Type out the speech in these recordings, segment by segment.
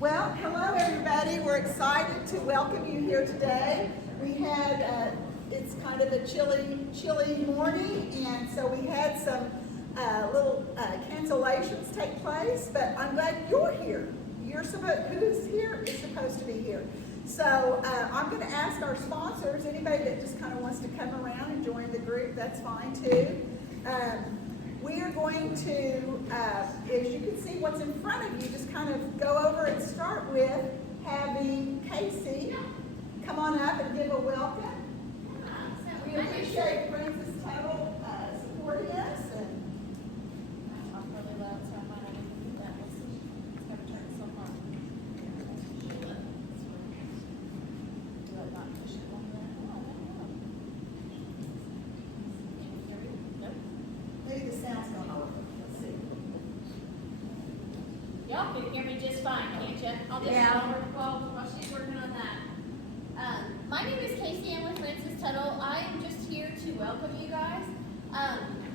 Well, hello everybody. We're excited to welcome you here today. We had, it's kind of a chilly morning, and so we had some little cancellations take place, but I'm glad you're here. Who's here is supposed to be here. So I'm going to ask our sponsors, anybody that just kind of wants to come around and join the group, that's fine too. We are going to, as you can see what's in front of you, just kind of go over and start with having Casey come on up and give a welcome. We appreciate Francis Tuttle supporting us. I'm really loud, so I might not even do that. It's got to turn it so hard. Do I not push it on that? Oh, I don't know. Nope. Maybe the sound's going over. Let's see. Y'all can hear me just fine, can't you? I'll just while she's working on that. My name is Casey. I'm with Francis Tuttle. I am just here to welcome you guys.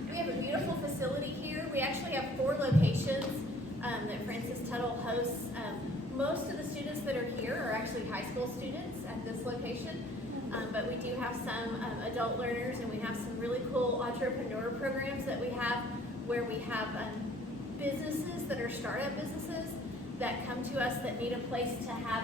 We have a beautiful facility here. We actually have 4 locations that Francis Tuttle hosts. Most of the students that are here are actually high school students at this location, but we do have some adult learners, and we have some really cool entrepreneur programs that we have where we have businesses that are startup businesses that come to us that need a place to have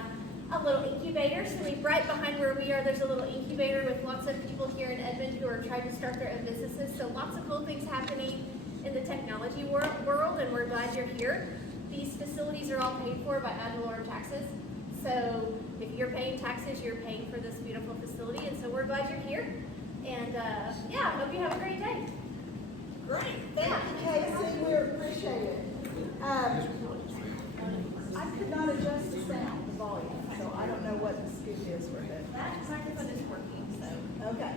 a little incubator. So right behind where we are, there's a little incubator with lots of people here in Edmond who are trying to start their own businesses. So lots of cool things happening in the technology world, and we're glad you're here. These facilities are all paid for by ad valorem taxes. So if you're paying taxes, you're paying for this beautiful facility, and so we're glad you're here. And yeah, hope you have a great day. Great. Thank you, Casey. We appreciate it. I could not adjust the sound, the volume, so I don't know what the scoop is with it. That microphone is working, so. Okay.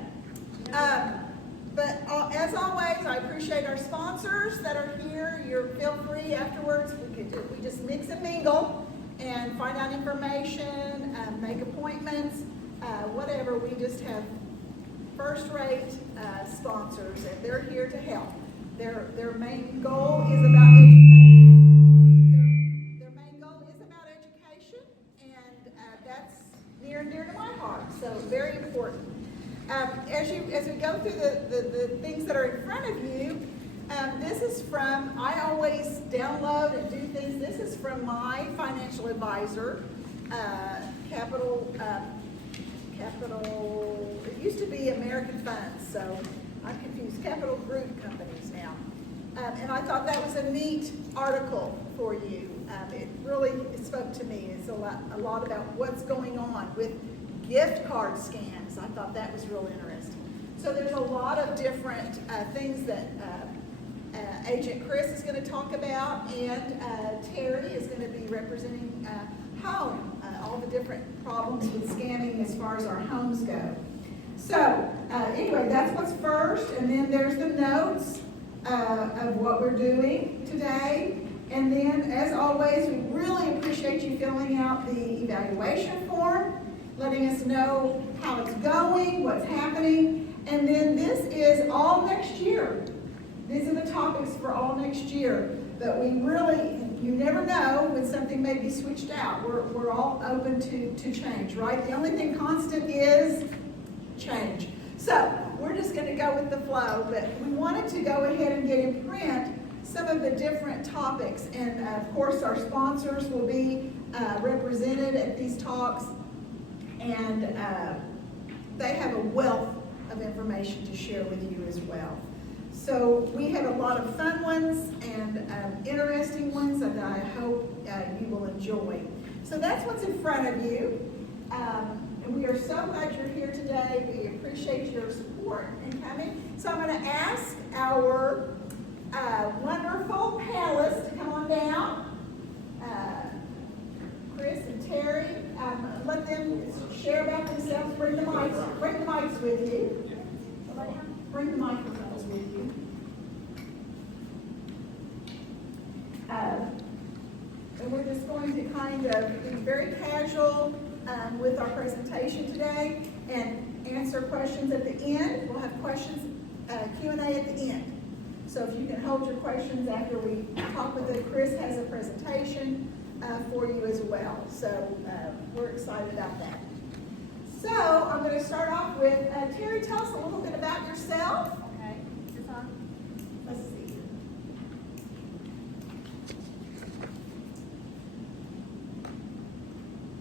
But as always, I appreciate our sponsors that are here. Feel free afterwards. We just mix and mingle and find out information, make appointments, whatever. We just have first-rate sponsors, and they're here to help. Their main goal is about education. Their main goal is about education, and that's near and dear to my heart. So very important. As we go through the things that are in front of you, this is from, I always download and do things. This is from my financial advisor, Capital, it used to be American Funds, so I'm confused, Capital Group Companies now. And I thought that was a neat article for you. It really spoke to me. It's a lot about what's going on with gift card scams. I thought that was real interesting. So there's a lot of different things that Agent Chris is going to talk about, and Terry is going to be representing home, all the different problems with scamming as far as our homes go. So anyway, that's what's first, and then there's the notes of what we're doing today. And then, as always, we really appreciate you filling out the evaluation form, letting us know how it's going, what's happening. And then this is all next year. These are the topics for all next year. But we really, you never know when something may be switched out. We're all open to change, right? The only thing constant is change. So we're just going to go with the flow. But we wanted to go ahead and get in print some of the different topics. And of course, our sponsors will be represented at these talks. And they have a wealth of information to share with you as well. So we have a lot of fun ones and interesting ones that I hope you will enjoy. So that's what's in front of you. And we are so glad you're here today. We appreciate your support in coming. So I'm going to ask our wonderful panelists to come on down. Chris and Terry, let them share about themselves. Bring the mics with you. Bring the microphones with you. And we're just going to kind of be very casual with our presentation today and answer questions at the end. We'll have questions, Q&A at the end. So if you can hold your questions after we talk with it, Chris has a presentation for you as well. So we're excited about that. So I'm going to start off with, Terry, tell us a little bit about yourself. Okay, is this on? Let's see.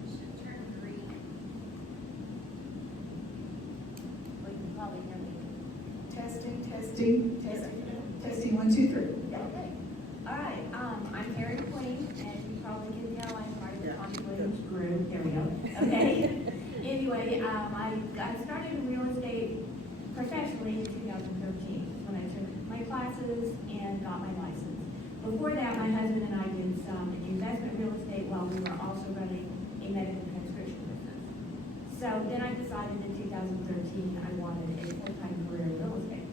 Should turn green. Well, you can probably hear me. Testing, 1, 2, 3. Yeah. Okay. All right, I'm Terry McQueen, and you probably can tell I'm part of the Connie Williams group. There we go. Okay. Anyway, I started in real estate professionally in 2013 when I took my classes and got my license. Before that, my husband and I did some investment real estate while we were also running a medical transcription business. So then I decided in 2013 I wanted a full-time career in real estate.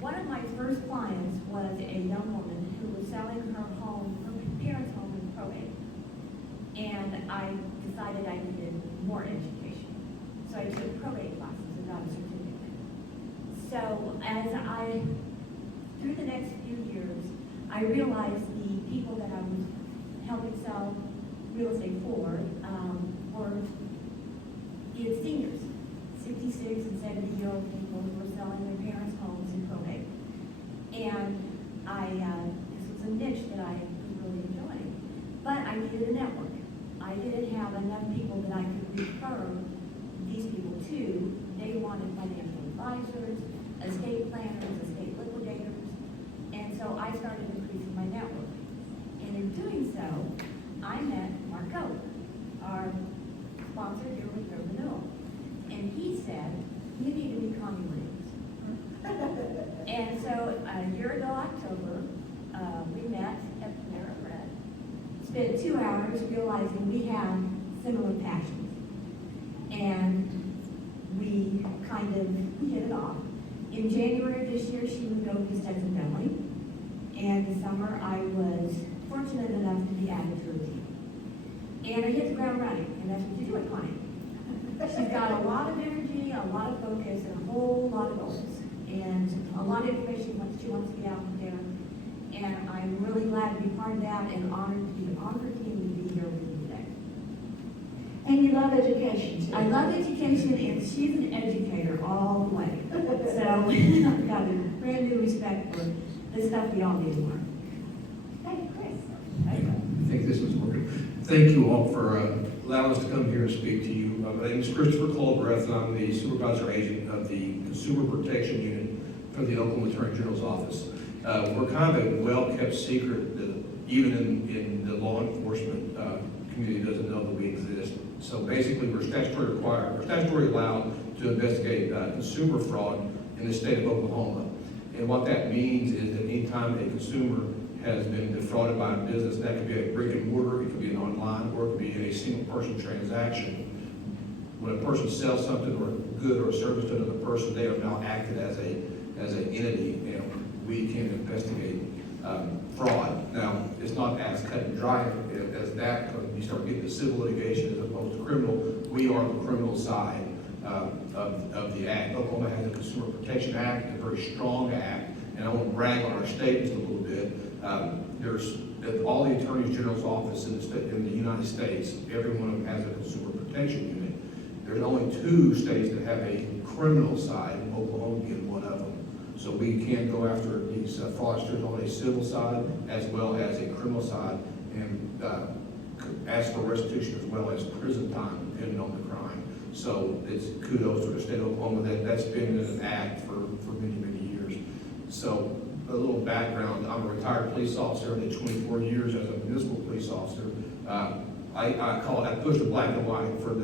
One of my first clients was a young woman who was selling her home, her parents' home in probate. And I decided I needed more education. So I took probate classes and got a certificate. So through the next few years, I realized the people that I was helping sell real estate for were the seniors, 66 and 70-year-old people who were selling their parents' homes in probate. And this was a niche that I was really enjoying. But I needed a network. I didn't have enough people that I could refer these people to. They wanted financial advisors, estate planners, estate liquidators. And so I started increasing my network. And in doing so, I met Mark Cope, our sponsor here with Your Renewal. And he said, you need to meet Connie Williams. And so a year ago, October, we met at Panera Bread. Spent 2 hours realizing we have similar passions. And we hit it off. In January of this year, she moved over to Stetson-Bentley. And this summer, I was fortunate enough to be added to her team. And I hit the ground running, and that's what you do with Connie. She's got a lot of energy, a lot of focus, and a whole lot of goals. And a lot of information she wants to get out there. And I'm really glad to be part of that and honored to be on her team to be here with you today. And you love education too. I love education, and she's an educator all the way. So I've got a brand new respect for the stuff we all need more. Hey, Chris. I think this was working. Thank you all for allowing us to come here and speak to you. My name is Christopher Colbreth, and I'm the supervisor agent of the Consumer Protection Unit for the Oklahoma Attorney General's Office. We're kind of a well-kept secret that even in the law enforcement community doesn't know that we exist. So basically, we're statutory allowed to investigate consumer fraud in the state of Oklahoma. And what that means is that anytime a consumer has been defrauded by a business, that could be a brick and mortar, it could be an online, or it could be a single person transaction. When a person sells something or a good or a service to another person, they are now acted as an entity, and we can investigate fraud. Now, it's not as cut and dry as that, because you start getting to civil litigation as opposed to criminal. We are the criminal side of the act. Oklahoma has a Consumer Protection Act, a very strong act, and I want to brag on our state just a little bit. There's all the Attorney General's office in the United States, every one of them has a Consumer Protection Unit. There's only 2 states that have a criminal side, Oklahoma being one of them. So we can go after these fraudsters on a civil side as well as a criminal side, and ask for restitution as well as prison time depending on the crime. So it's kudos to the state of Oklahoma that's been in an act for many, many years. So a little background, I'm a retired police officer. I did 24 years as a municipal police officer. I pushed the black and white for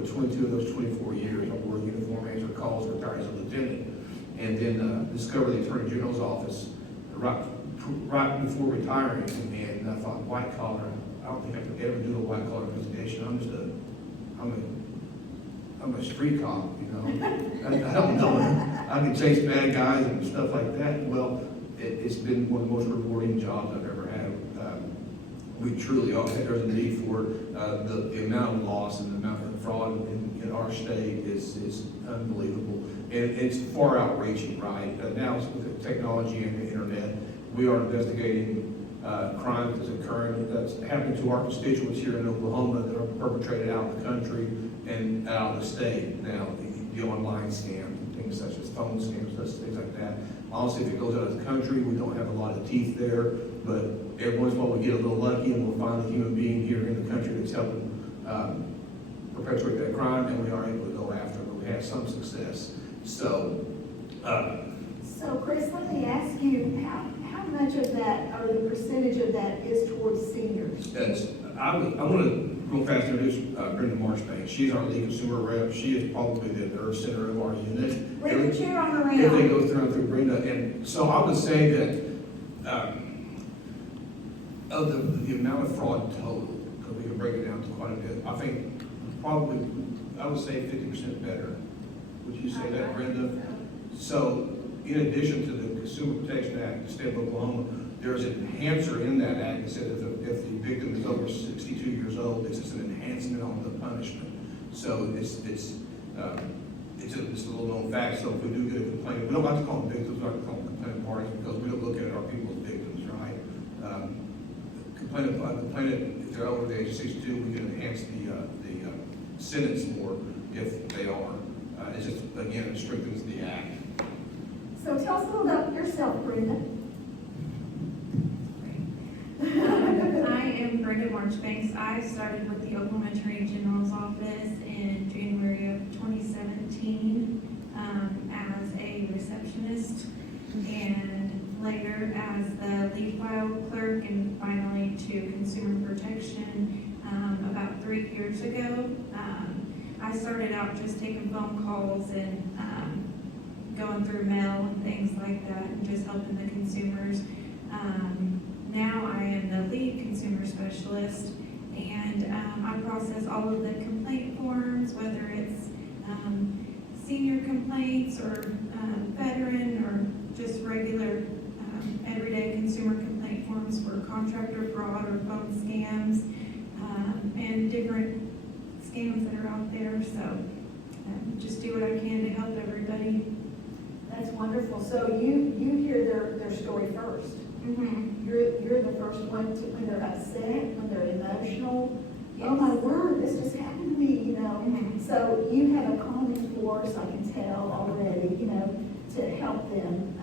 22 of those 24 years. I wore a uniform, answered calls, retired as a lieutenant. And then discovered the Attorney General's office right before retiring, and I thought, white collar, I don't think I could ever do a white collar investigation. I'm a street cop, you know. I don't know. I can chase bad guys and stuff like that. Well, it's been one of the most rewarding jobs I've ever had. We truly are. There's a need for the amount of loss and the amount of fraud in our state is unbelievable. And it's far outreaching, right? Now with the technology and the internet, we are investigating crime that's occurring, that's happening to our constituents here in Oklahoma that are perpetrated out of the country and out of the state. Now, the online scams, things such as phone scams, things like that. Honestly, if it goes out of the country, we don't have a lot of teeth there, but every once in a while we get a little lucky and we'll find a human being here in the country that's helping perpetuate that crime, and we are able to go after it. We have some success. So, So Chris, let me ask you, how much of that, or the percentage of that is towards seniors? I want to real fast introduce Brenda Marchbank. She's our lead consumer rep. She is probably the nerve center of our unit. Bring the chair on Everything around. goes through Brenda. And so I would say that of the amount of fraud total, because we can break it down to quite a bit, I think probably, I would say 50% better. Would you say that, Brenda? So in addition to the Consumer Protection Act, the state of Oklahoma, there's an enhancer in that act that says if the victim is over 62 years old, it's just an enhancement on the punishment. So it's a little known fact. So if we do get a complaint, we don't like to call them victims, we like to call them complainant parties because we don't look at our people as victims, right? Complainant, if they're over the age of 62, we can enhance the sentence more if they are. It's just, again, it strengthens the act. So tell us a little about yourself, Brenda. I am Brenda Marchbanks. I started with the Oklahoma Attorney General's office in January of 2017 as a receptionist, and later as the lead file clerk, and finally to Consumer Protection about 3 years ago. I started out just taking phone calls and going through mail and things like that, and just helping the consumers. Now I am the lead consumer specialist, and I process all of the complaint forms, whether it's senior complaints or veteran or just regular everyday consumer complaint forms for contractor fraud or phone scams and different scams that are out there. So just do what I can to help everybody. That's wonderful. So you hear their story first. Mm-hmm. You're the first one to, when they're upset, when they're emotional. Yes. Oh my word, this just happened to me, you know. Mhm. So you have a calming force, I can tell already, you know, to help them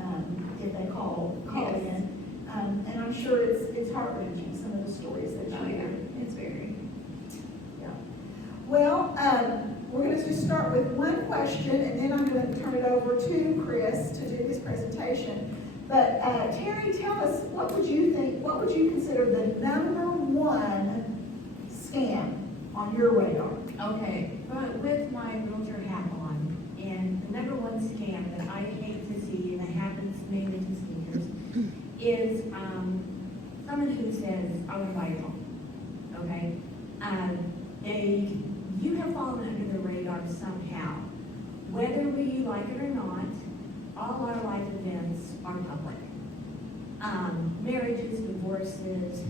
if they call Yes. in. And I'm sure it's heart-wrenching, some of the stories that Oh you yeah, hear. it's very. Yeah. Well, we're going to just start with one question, and then I'm going to turn it over to Chris to do his presentation. But Terry, tell us, what would you consider the number one scam on your radar? Okay, but with my realtor hat on, and the number one scam that I hate to see, and it happens mainly to seniors, is someone who says, I want to buy your home, okay? You have fallen under the radar somehow. Whether we like it or not, all our life events are public. Marriages, divorces,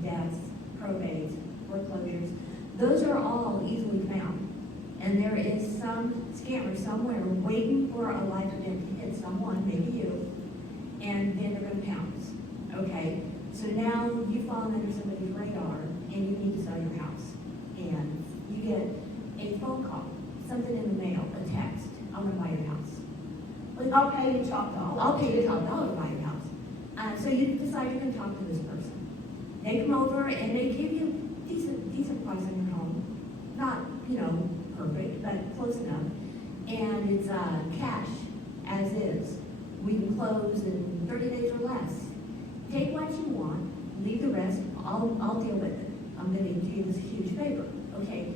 deaths, probates, foreclosures, those are all easily found. And there is some scammer somewhere waiting for a life event to hit someone, maybe you, and then they're gonna pounce, okay? So now you've fallen under somebody's radar and you need to sell your house. And you get a phone call, something in the mail, a text, I wanna buy your house. But I'll pay you top dollar. I'll pay you $12 to buy your house. So you decide you're gonna talk to this person. They come over and they give you decent price on your home. Not, perfect, but close enough. And it's cash, as is. We can close in 30 days or less. Take what you want, leave the rest, I'll deal with it. I'm gonna do you this huge favor, okay?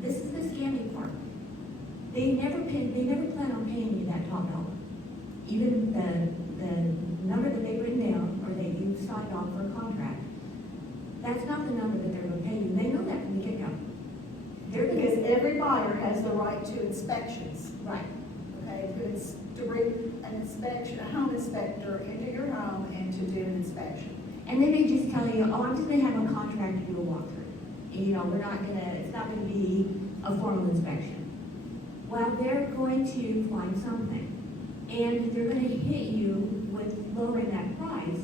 This is the scamming part. They never plan on paying you that top dollar. Even the number that they've written down, or that you signed on for a contract, that's not the number that they're gonna pay you. They know that from the get-go. They're Because gonna, every buyer has the right to inspections, right, okay? To bring an inspection, a home inspector into your home and to do an inspection. and then they just tell you, oh, I'm just gonna have a contract to do a walkthrough. We're not gonna, it's not gonna be a formal inspection. Well, they're going to find something, and they're gonna hit you with lowering that price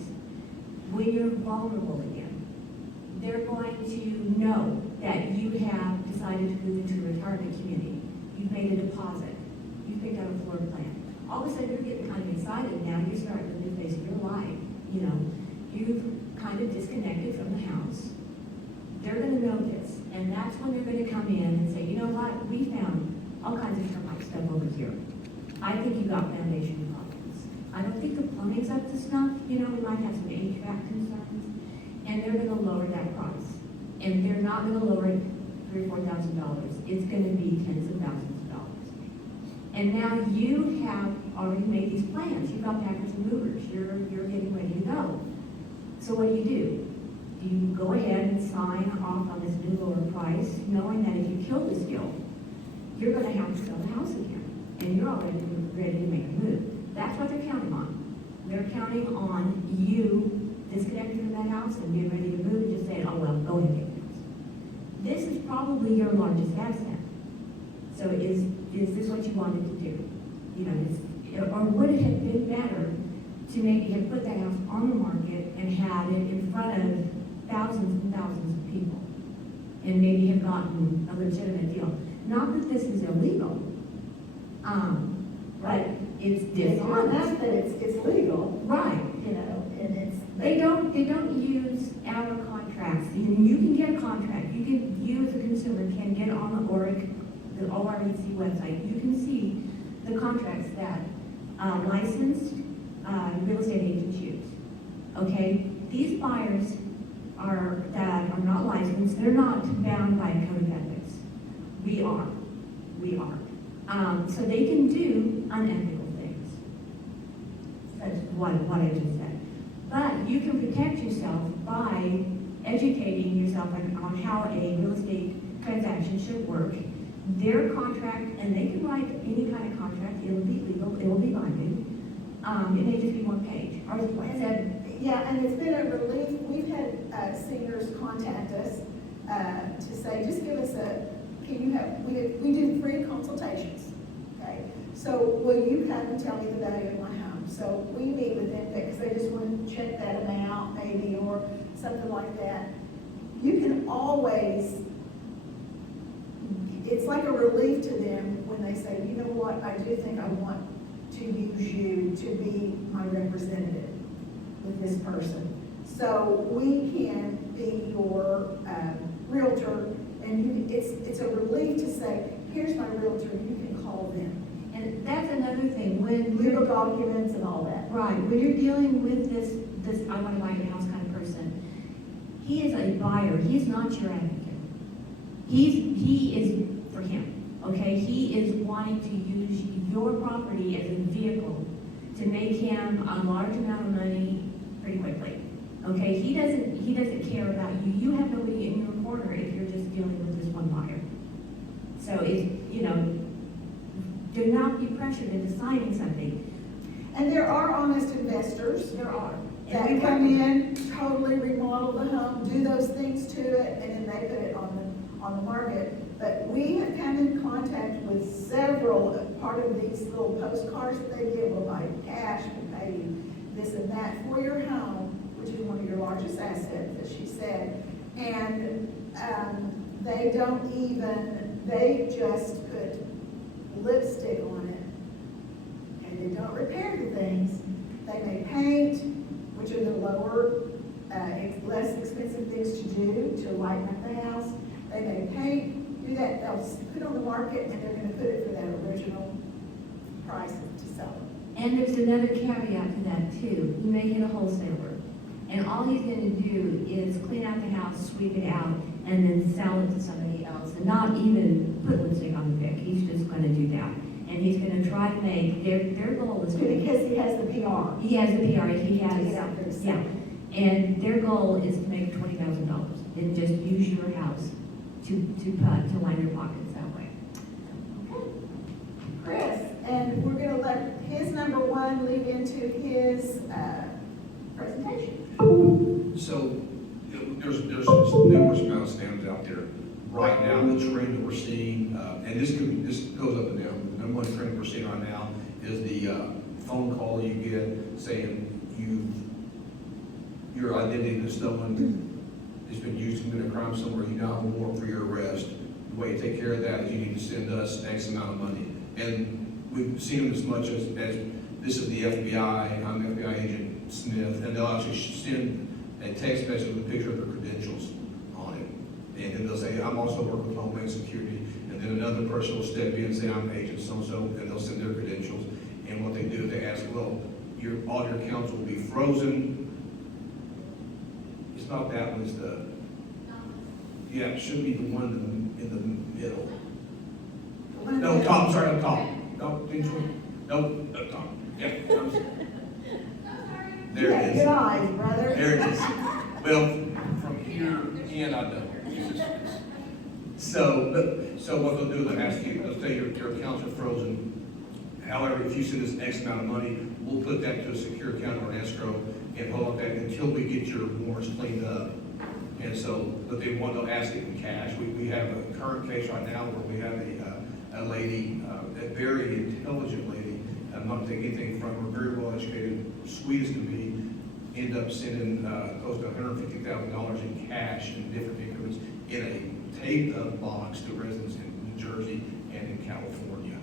when you're vulnerable again. They're going to know that you have decided to move into a retirement community. You've made a deposit. You picked out a floor plan. All of a sudden, you're getting kind of excited now. You're starting a new phase of your life. You know, you've kind of disconnected from the house. They're going to know this, and that's when they're going to come in and say, you know what, we found all kinds of termite stuff over here. I think you got foundation problems. I don't think the plumbing's up to snuff. You know, we might have some HVAC concerns, and they're going to lower that price. And they're not going to lower it $3,000 or $4,000. It's going to be tens of thousands of dollars. And now you have already made these plans. You've got packers and movers. You're getting ready to go. So what do? Do you go ahead and sign off on this new lower price, knowing that if you kill this deal, you're going to have to sell the house again, and you're already ready to make a move? That's what they're counting on. They're counting on you disconnecting from that house and being ready to move and just saying, oh, well, go ahead and get the house. This is probably your largest asset. So is this what you wanted to do? You know, or would it have been better to maybe have put that house on the market and had it in front of thousands and thousands of people and maybe have gotten a legitimate deal? Not that this is illegal, but it's It's not dishonest. that it's legal, Right. you know, and it's. They don't use our contracts. You can get a contract. You as a consumer can get on the OREC website. You can see the contracts that licensed real estate agents use. Okay? These buyers that are not licensed, they're not bound by a code of ethics. We are. So they can do unethical things. That's what I just said. But you can protect yourself by educating yourself on how a real estate transaction should work. Their contract, and they can write any kind of contract, it will be legal, it will be binding. It may just be one page. Ours said, Yeah, and it's been a relief. We've had seniors contact us to say, just give us we do free consultations, okay? So will you come and tell me the value of my home? So we meet with them because they just want to check that amount maybe or something like that. You can always, it's like a relief to them when they say, you know what, I do think I want to use you to be my representative with this person. So we can be your realtor, and it's a relief to say, here's my realtor, you can call them. and that's another thing, when Legal you're, documents and all that. right, when you're dealing with this I want to buy your house kind of person, he is a buyer, he's not your advocate. He is for him, okay? He is wanting to use your property as a vehicle to make him a large amount of money pretty quickly. Okay, he doesn't care about you. You have nobody in your corner if you're just dealing with this one buyer. So do not be pressured into signing something. And there are honest investors There are. that And we come work- in, totally remodel the home, do those things to it, and then they put it on the market. But we have come in contact with several, part of these little postcards that they give, we'll buy you cash, we'll pay you this and that for your home, which is one of your largest assets, as she said. And they just put lipstick on it, and they don't repair the things. They may paint, which are the lower, less expensive things to do to lighten up the house. They may paint, do that, they'll put it on the market, and they're gonna put it for that original price to sell it. And there's another caveat to that too. You may hit a wholesaler, and all he's gonna do is clean out the house, sweep it out, and then sell it to somebody else, and not even put lipstick on the pig. He's just gonna do that. And he's gonna try to make, their goal is to make, Because he has the PR. he has the PR, he To get has, out there to sell. yeah. And their goal is to make $20,000 and just use your house to line their pockets that way. Chris, and we're gonna let his number one lead into his presentation. So, there's numerous amount of standards out there. Right now, the trend that we're seeing, and this goes up and down, the number one trend we're seeing right now is the phone call you get saying your identity is stolen, it's been used to commit a crime somewhere, you now have a warrant for your arrest. The way you take care of that is you need to send us X amount of money. And we've seen them as much as this is the FBI, I'm the FBI agent Smith, and they'll actually send a text message with a picture of their credentials on it. And then they'll say, I'm also working with Homeland Security. And then another person will step in and say, I'm agent so-and-so, and they'll send their credentials. And what they do, they ask, well, all your accounts will be frozen. It's not that one, it's yeah, it should be the one in the middle. No, top, sorry, up top. No, up top. Yeah. There it is. Good eyes, brother. There it is. Well, from here in, I don't. So what they'll do, they'll ask you, they'll say your accounts are frozen. However, if you send us X amount of money, we'll put that to a secure account or an escrow and hold up that until we get your warrants cleaned up. And so, but they want to ask it in cash. We have a current case right now where we have a lady, a very intelligent lady. I'm not taking anything from her, very well educated, sweet as can be, end up sending close to $150,000 in cash in different increments in a taped up box to residents in New Jersey and in California.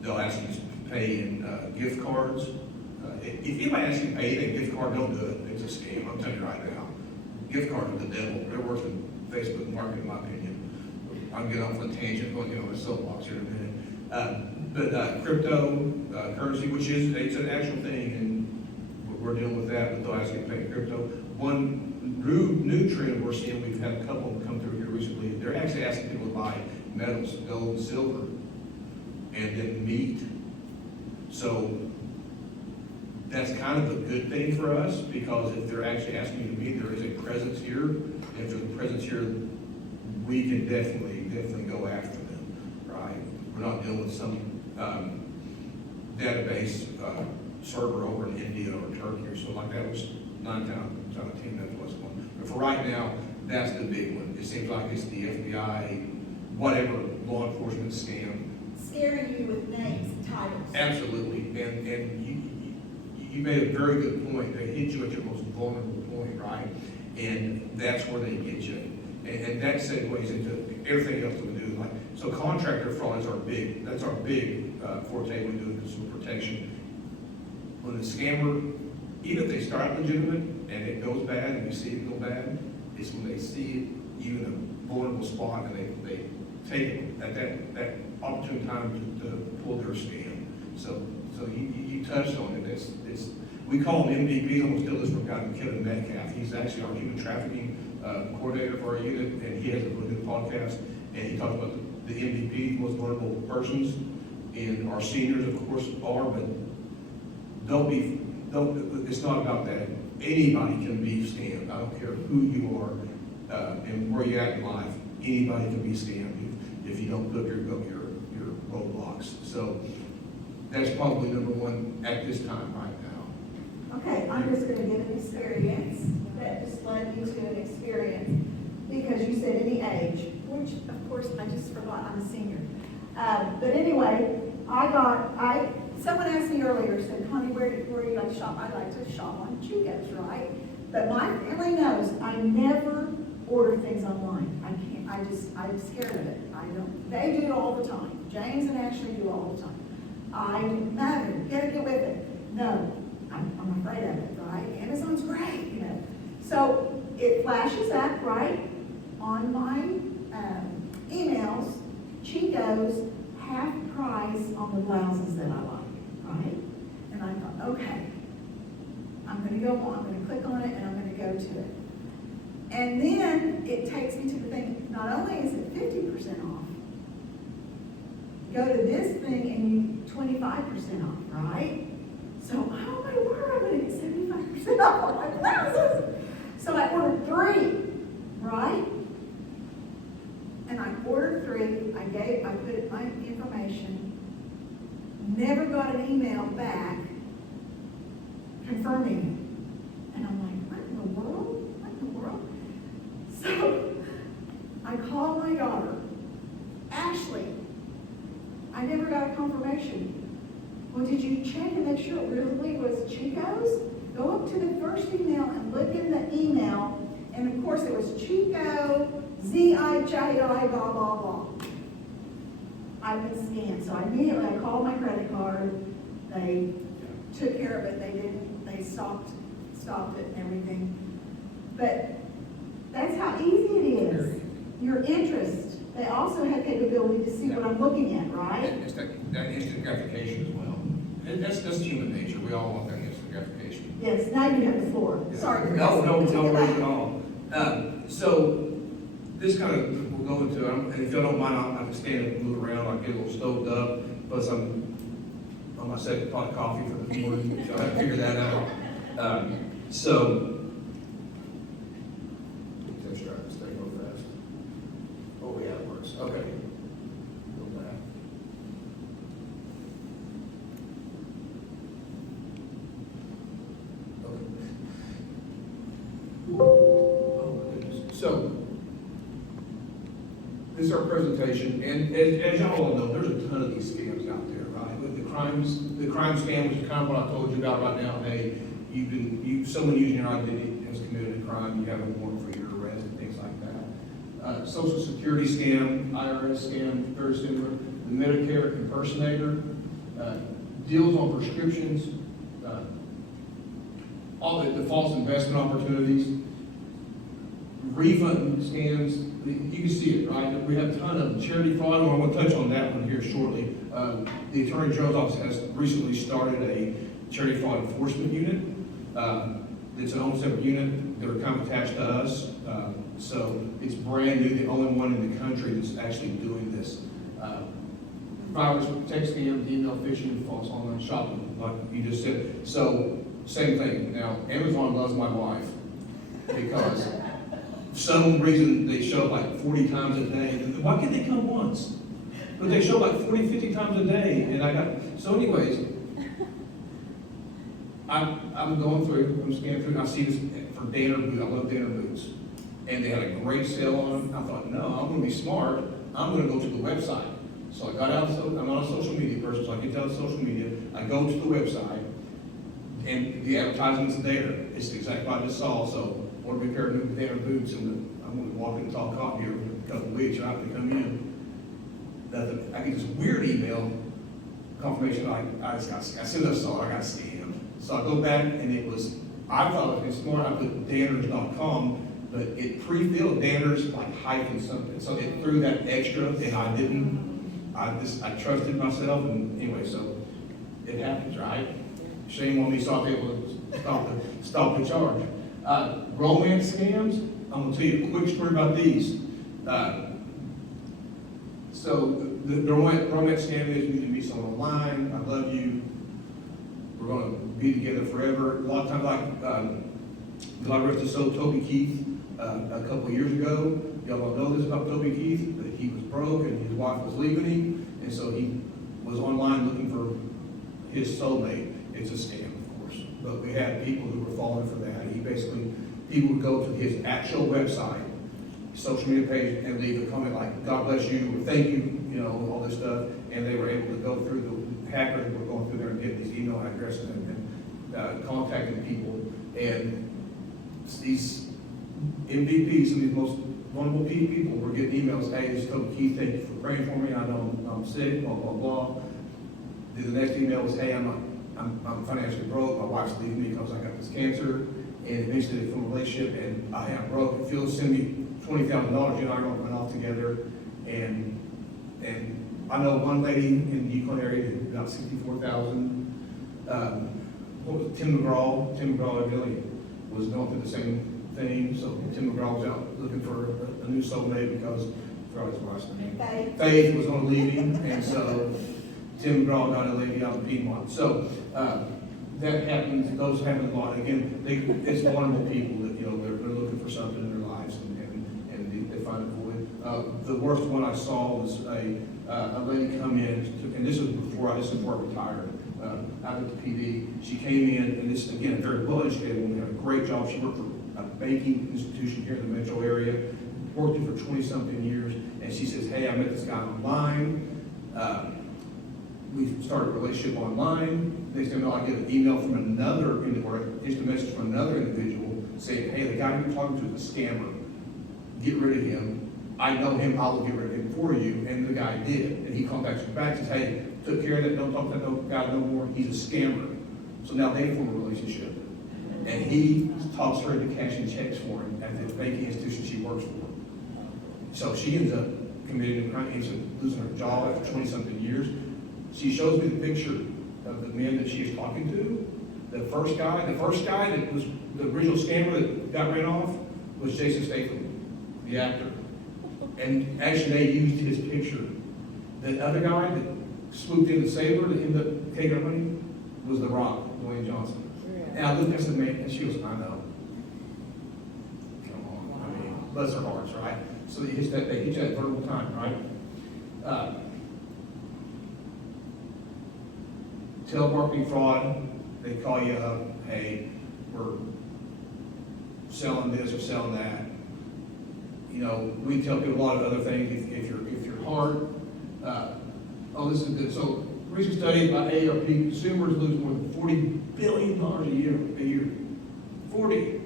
They'll ask you to pay in gift cards. If anybody asks you to pay in a gift card, don't do it. It's a scam, I'm telling you right now. Gift cards are the devil. They're worse than Facebook marketing, in my opinion. I'm getting off on a tangent, going on a soapbox here in a minute. But crypto currency, which is it's an actual thing, and we're dealing with that, but they'll ask you to pay in crypto. One new trend we're seeing, we've had a couple of them come through here recently, they're actually asking people to buy metals, gold and silver, and then meat. So that's kind of a good thing for us, because if they're actually asking you to meet, there is a presence here. And if there's a presence here, we can definitely go after them, right? We're not dealing with some database server over in India or Turkey or something like that, which 9 times out of 10, that was one. But for right now, that's the big one. It seems like it's the FBI, whatever law enforcement scam. Scaring you with names and titles. Absolutely, and you made a very good point. They hit you at your most vulnerable point, right? And that's where they get you. And that segues into everything else that we do. Like, so contractor fraud is that's our big forte we do in consumer protection. When the scammer, even if they start legitimate and it goes bad and we see it go bad, it's when they see you in a vulnerable spot and they take it at that opportune time to pull their scam. So you touched on it. We call him MVPs, almost still is from a guy named Kevin Metcalf. He's actually our human trafficking coordinator for our unit, and he has a really good podcast, and he talks about the MVP, most vulnerable persons, and our seniors, of course, are, but it's not about that. Anybody can be scammed. I don't care who you are and where you're at in life. Anybody can be scammed if you don't put your roadblocks. So that's probably number one at this time right now. Okay, I'm just gonna give an experience that just led me to an experience, because you said any age, which of course I just forgot I'm a senior. But anyway, someone asked me earlier, said, Connie, where do you like to shop? I like to shop on Chico's, right? But my family knows I never order things online. I can't, I'm scared of it. They do it all the time. James and Ashley do it all the time. No, get with it. No, I'm afraid of it, right? Amazon's great, you know. So it flashes up, right, on my emails, Chico's half price on the blouses that I like, right? And I thought, okay, I'm gonna go on, I'm gonna click on it, and I'm gonna go to it. And then it takes me to the thing, not only is it 50% off, go to this thing and you 25% off, right? So, oh my word, I'm gonna get 75% off on my blouses. So I ordered 3, right? And I ordered 3, I put in my information, never got an email back confirming it. And I'm like, what in the world? So I called daughter, Ashley, I never got a confirmation. Well, did you check and make sure it really was Chico's? Go up to the first email and look in the email, and of course it was Chico, Z-I-J-I, blah, blah, blah. I've been scammed, so I called my credit card, they took care of it, they stopped it and everything. But that's how easy it is. Your interest, they also have capability to see what I'm looking at, right? It's that instant gratification as well. And that's human nature. We all want that instant gratification. Yes, now you have the floor. Sorry. No Chris. worries at all. So this kind of, we'll go into, and if you don't mind, I can stand up and move around. I get a little stoked up, plus I'm on my second pot of coffee for the morning, so I have to figure that out. Let's try this thing real fast. Oh, yeah, it works. Okay. Go back. Oh, my goodness. So, this is our presentation, and as y'all all know, there's a ton of these scams out there, right? With the crime scam, which is kind of what I told you about right now. Hey, someone using your identity has committed a crime, you have a warrant for your arrest and things like that. Social Security scam, IRS scam, very similar. The Medicare impersonator, deals on prescriptions, all the false investment opportunities, refund scams. You can see it, right? We have a ton of charity fraud, and I want to touch on that one here shortly. The Attorney General's Office has recently started a charity fraud enforcement unit. It's an own separate unit. They're kind of attached to us. So it's brand new, the only one in the country that's actually doing this. Virus, text scams, email phishing, false online shopping, like you just said. So same thing. Now, Amazon loves my wife because for some reason they show up like 40 times a day. Why can't they come once? But they show up like 40, 50 times a day. And so anyways, I'm going through, I'm scanning through, and I see this for Danner boots. I love Danner boots. And they had a great sale on them. I thought, no, I'm going to be smart. I'm going to go to the website. So I got out, I'm not a social media person, so I get out of social media. I go to the website, and the advertisement's there. It's exactly what I just saw. So, order me a pair of new Danner boots, and I'm going to walk in and talk coffee here in a couple of weeks, right? They come in. I get this weird email confirmation. As soon as I saw it, I got scammed. So I go back, and it was, I thought it was smart. I put danners.com, but it pre-filled Danners like hyphen something. So it threw that extra, and I didn't. I trusted myself, and anyway, so it happens, right? Shame on me, so I was able to stop the charge. Romance scams, I'm gonna tell you a quick story about these. So the romance scam is you can meet someone online, I love you, we're gonna be together forever. A lot of times, like, God rest his soul, Toby Keith, a couple of years ago, y'all don't know this about Toby Keith, but he was broke and his wife was leaving him, and so he was online looking for his soulmate. It's a scam, of course, but we had people who were falling for that. People would go to his actual website, social media page, and leave a comment like, God bless you, or thank you, all this stuff, and they were able to go through, the hackers were going through there and get these email addresses and contacting people, and these MVPs, some of these most vulnerable people were getting emails, hey, this is Toby Keith, thank you for praying for me, I know I'm sick, blah, blah, blah. Then the next email was, hey, I'm financially broke, my wife's leaving me because I got this cancer, and eventually they formed a relationship, and I am broke, if you'll send me $20,000, you and I are going to run off together, and I know one lady in the Yukon area did about $64,000. What was Tim McGraw really was going through the same thing, so Tim McGraw was out looking for a new soulmate because, I forgot his wife's name. Faith was going to leave him, and so Tim McGraw got a lady out in Piedmont. So that happens, those happen a lot. Again, it's vulnerable people that, they're looking for something in their lives and they find a void. The worst one I saw was a lady come in, and this was before I retired, out at the PD. She came in, and this, again, a very well-educated woman, had a great job. She worked for a banking institution here in the metro area. worked with for 20-something years, and she says, hey, I met this guy online. We started a relationship online. They said, no, I get an email from another, or instant message from another individual saying, hey, the guy you're talking to is a scammer. Get rid of him. I know him, I will get rid of him for you. And the guy did. And he contacts her back and says, hey, took care of that, don't talk to that guy no more. He's a scammer. So now they form a relationship. And he talks her into cashing checks for him at the banking institution she works for. So she ends up committing a crime, ends up losing her job after 20-something years. She shows me the picture of the men that she is talking to. The first guy that was the original scammer that got ran off was Jason Statham, the actor. And actually they used his picture. The other guy that swooped in to save her, that ended up taking her money, was The Rock, Dwayne Johnson. And I looked at the man, and she goes, I know. Come on, I mean, bless their hearts, right? So they hit you that verbal time, right? Telemarketing fraud, they call you up, hey, we're selling this or selling that. You know, we tell people a lot of other things if you're hard. This is good. So, recent study about AARP, consumers lose more than $40 billion a year. 40.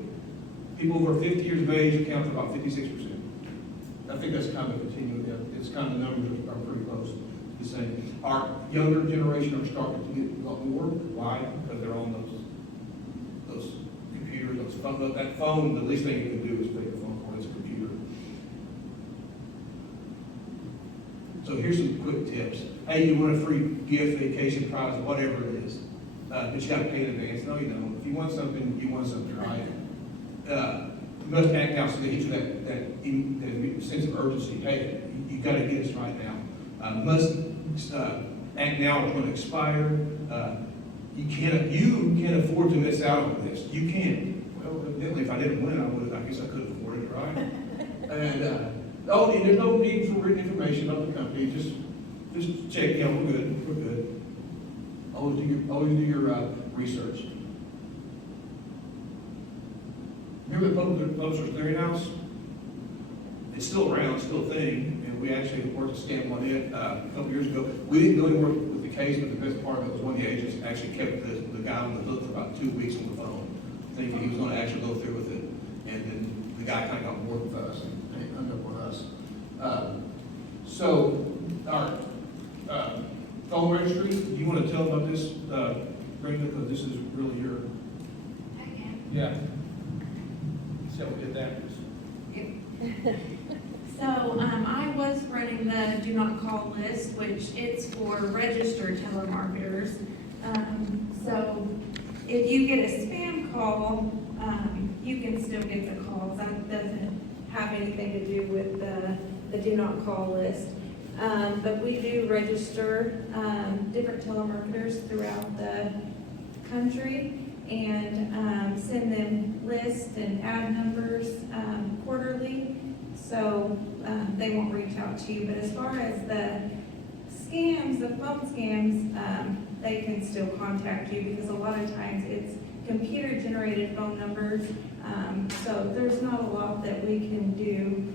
People over 50 years of age account for about 56%. I think that's kind of continuing. It's kind of the numbers are pretty close to the same. Our younger generation are starting to get a lot more. Why? Because they're on those computers, those phone. That phone, the least thing you can do is make a phone call. It's a computer. So here's some quick tips. Hey, you want a free gift, vacation, prize, whatever it is. But you got to pay in advance. No, you don't. If you want something, you want something, right? You must act now so they get you that sense of urgency. Hey, you got to get this right now. Must act now or it's going to expire. You can't afford to miss out on this. You can. Well, evidently, if I didn't win, I guess I could afford it, right? And there's no need for written information about the company. Just check. Yeah, we're good. We're good. Always do your research. Remember the Publishers Clearinghouse? It's still around, still a thing, and we actually worked to stamp one in a couple years ago. We didn't really work with the case, but the best part of it was one of the agents actually kept the guy on the hook for about 2 weeks on the phone, thinking he was going to actually go through with it. And then the guy kind of got bored with us and hung up on us. So our phone registry, do you want to tell about this, Brenda, because this is really your... Yeah. So we did that. So, I was running the do not call list, which it's for registered telemarketers. So if you get a spam call, you can still get the calls. That doesn't have anything to do with the do not call list. But we do register different telemarketers throughout the country and send them lists and ad numbers quarterly, so they won't reach out to you. But as far as the scams, the phone scams, they can still contact you because a lot of times it's computer-generated phone numbers, so there's not a lot that we can do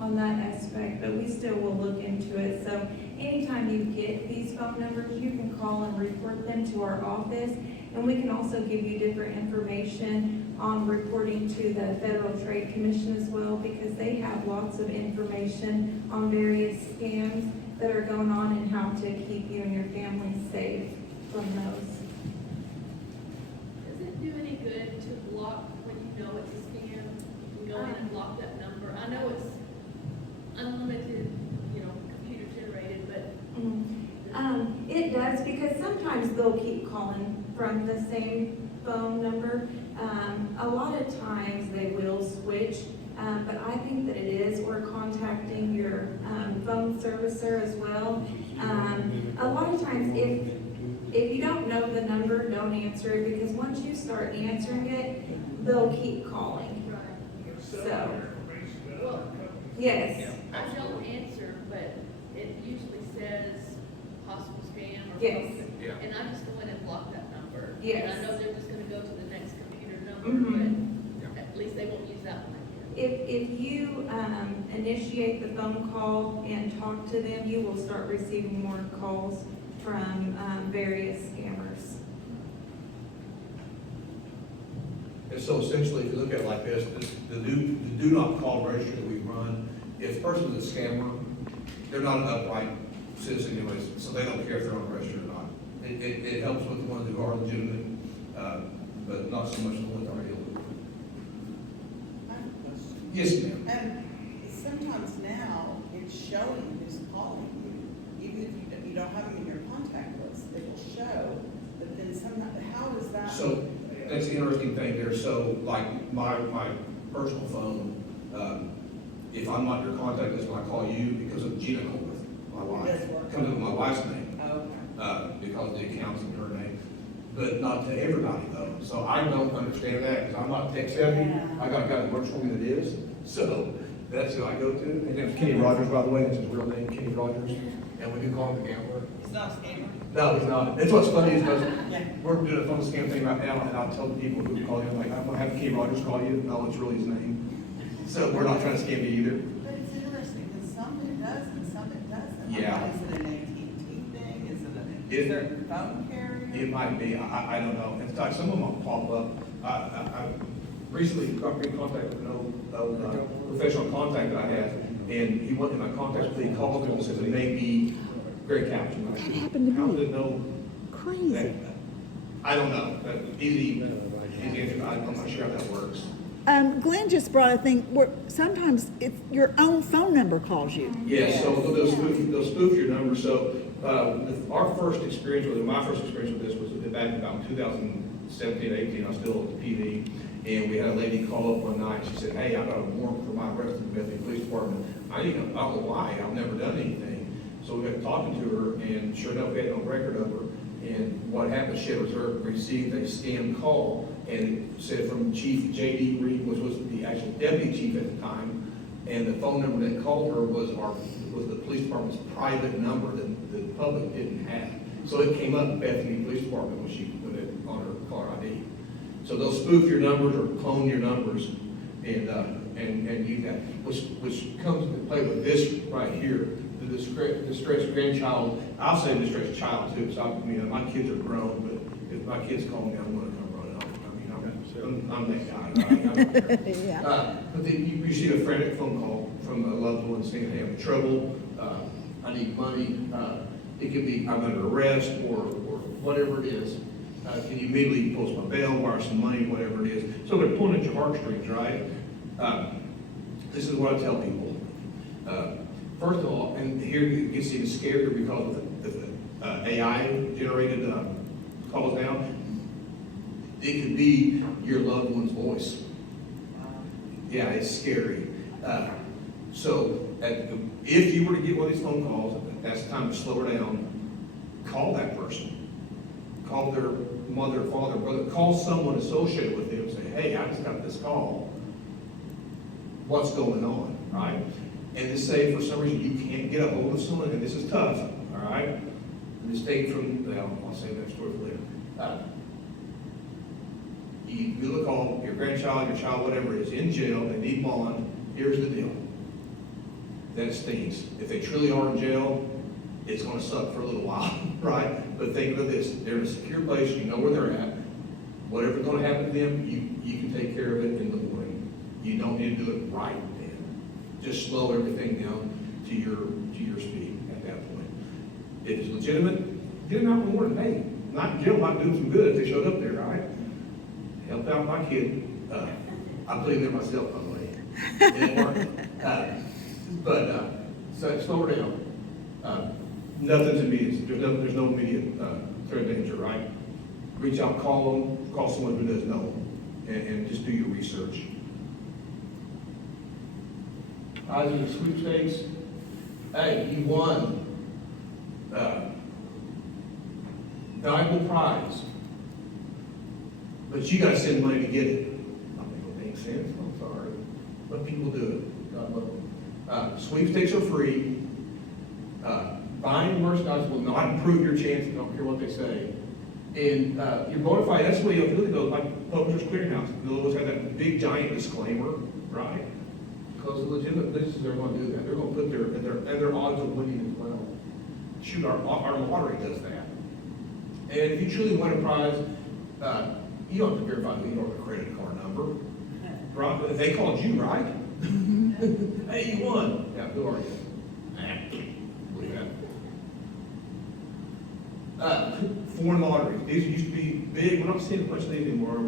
on that aspect, but we still will look into it. So anytime you get these phone numbers, you can call and report them to our office, and we can also give you different information on reporting to the Federal Trade Commission as well, because they have lots of information on various scams that are going on and how to keep you and your family safe from those. Does it do any good to block when you know it's a scam? You can go in and block that number. I know it's unlimited, computer generated, but. It does, because sometimes they'll keep calling from the same phone number. A lot of times they will switch, but I think that it is, or contacting your phone servicer as well. A lot of times if you don't know the number, don't answer it, because once you start answering it, they'll keep calling. Right. So, Well, yes. I don't answer, but it usually says possible scam or Yes. something. Yeah. And I just go in and block that number. Yes. And I know they're just gonna go to the next computer number, Mhm. but at least they won't use that one again. if you initiate the phone call and talk to them, you will start receiving more calls from various scammers. And so essentially, if you look at it like this, the do not call register that we run, if a person's a scammer, they're not an upright citizen anyways, so they don't care if they're on the register or not. It helps with the ones who are legitimate, but not so much the ones that are illegal. I have a question. Yes, ma'am. And sometimes now, it's showing who's calling you, even if you don't have them in your contact list, it will show, but then sometimes, how does that? So that's the interesting thing there. So like my personal phone, if I'm not your contact list when I call you, because of Gina Colbert, my wife, Does work. comes with my wife's name, Okay. because the account's in her name, but not to everybody though. So I don't understand that because I'm not tech savvy. Yeah. I got a guy that works for me that is. So that's who I go to. His name's Kenny Rogers, by the way. That's his real name, Kenny Rogers. And we do call him the gambler. It's not a scammer? No, he's not. That's what's funny is because Yeah. we're doing a phone scam thing right now, and I'll tell the people who call you, I'm like, I'm gonna have Kenny Rogers call you. No, it's really his name. So we're not trying to scam you either. But it's interesting, because some it does and some it doesn't. Yeah. Is it an AT&T thing? Is It- it a certain phone carrier? It might be. I don't know. In fact, some of them will pop up. I recently got in contact with an old professional contact that I had, and he went in my contacts, but he called him and said it may be Greg Captain. That happened to me. How did it know? Crazy. I don't know. Easy answer. I'm not sure how that works. Glenn just brought a thing where sometimes it's your own phone number calls you. Yeah, so they'll spoof your number. So, our first experience with it, my first experience with this was back in about 2017, 18, I was still at the PD, and we had a lady call up one night, she said, hey, I got a warrant for my arrest in the Bethany Police Department. I don't know why, I've never done anything. So we got talking to her, and sure enough, we had no record of her. And what happened, she had received a scam call, and it said from Chief J.D. Reed, which was the actual deputy chief at the time, and the phone number that called her was the police department's private number that the public didn't have. So it came up Bethany Police Department when she put it on her caller ID. So they'll spoof your numbers or clone your numbers, and you have, which comes into play with this right here, the distressed grandchild. I'll say distressed child too, so I mean, my kids are grown, but if my kids call me, I'm gonna come running off. I mean, I'm that guy, right? I'm not there. Yeah. But then you receive a frantic phone call from a loved one saying, hey, I'm in trouble, I need money, it could be, I'm under arrest, or whatever it is. Can you immediately post my bail, wire some money, whatever it is. So they're pulling at your heartstrings, right? This is what I tell people. First of all, and here it gets even scarier because of the AI-generated calls now. It could be your loved one's voice. Yeah, it's scary. So if you were to get one of these phone calls, that's the time to slow her down. Call that person. Call their mother, father, brother. Call someone associated with them and say, hey, I just got this call. What's going on, right? And to say for some reason you can't get a hold of someone, and this is tough, all right? And this thing from, well, I'll save that story for later. You look call your grandchild, your child, whatever it is, in jail, they need bond. Here's the deal. That stings. If they truly are in jail, it's gonna suck for a little while, right? But think of this, they're in a secure place, you know where they're at. Whatever's gonna happen to them, you can take care of it in the morning. You don't need to do it right then. Just slow everything down to your speed at that point. If it's legitimate, get them out in the morning. Hey, not in jail, might do some good if they showed up there, right? Helped out my kid. I put him there myself, by the way. It didn't work. So slow her down. Nothing's immediate. There's no immediate threat danger, right? Reach out, call them, call someone who does know them, and just do your research. I was in the sweepstakes. Hey, you won. Valuable prize. But you gotta send money to get it. I mean, it makes sense, I'm sorry. But people do it. God love them. Sweepstakes are free. Buying merchandise will not improve your chances, I don't care what they say. And your bona fide, that's the way you really go, like Publishers Clearinghouse. They'll always have that big giant disclaimer, right? Because the legitimate businesses are gonna do that, they're gonna put their odds of winning as well. Shoot, our lottery does that. And if you truly win a prize, you don't have to verify the email or the credit card number. Right? They called you, right? Hey, you won. Yeah, who are you? Believe that. Foreign lotteries, these used to be big, we're not seeing much of these anymore.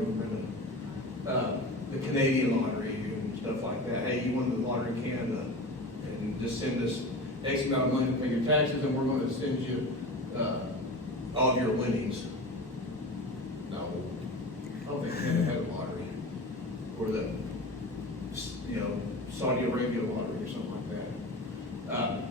The Canadian lottery and stuff like that. Hey, you won the lottery in Canada, and just send us X amount of money to pay your taxes, and we're gonna send you, all of your winnings. No, I don't think Canada had a lottery, or the, Saudi Arabia lottery or something like that.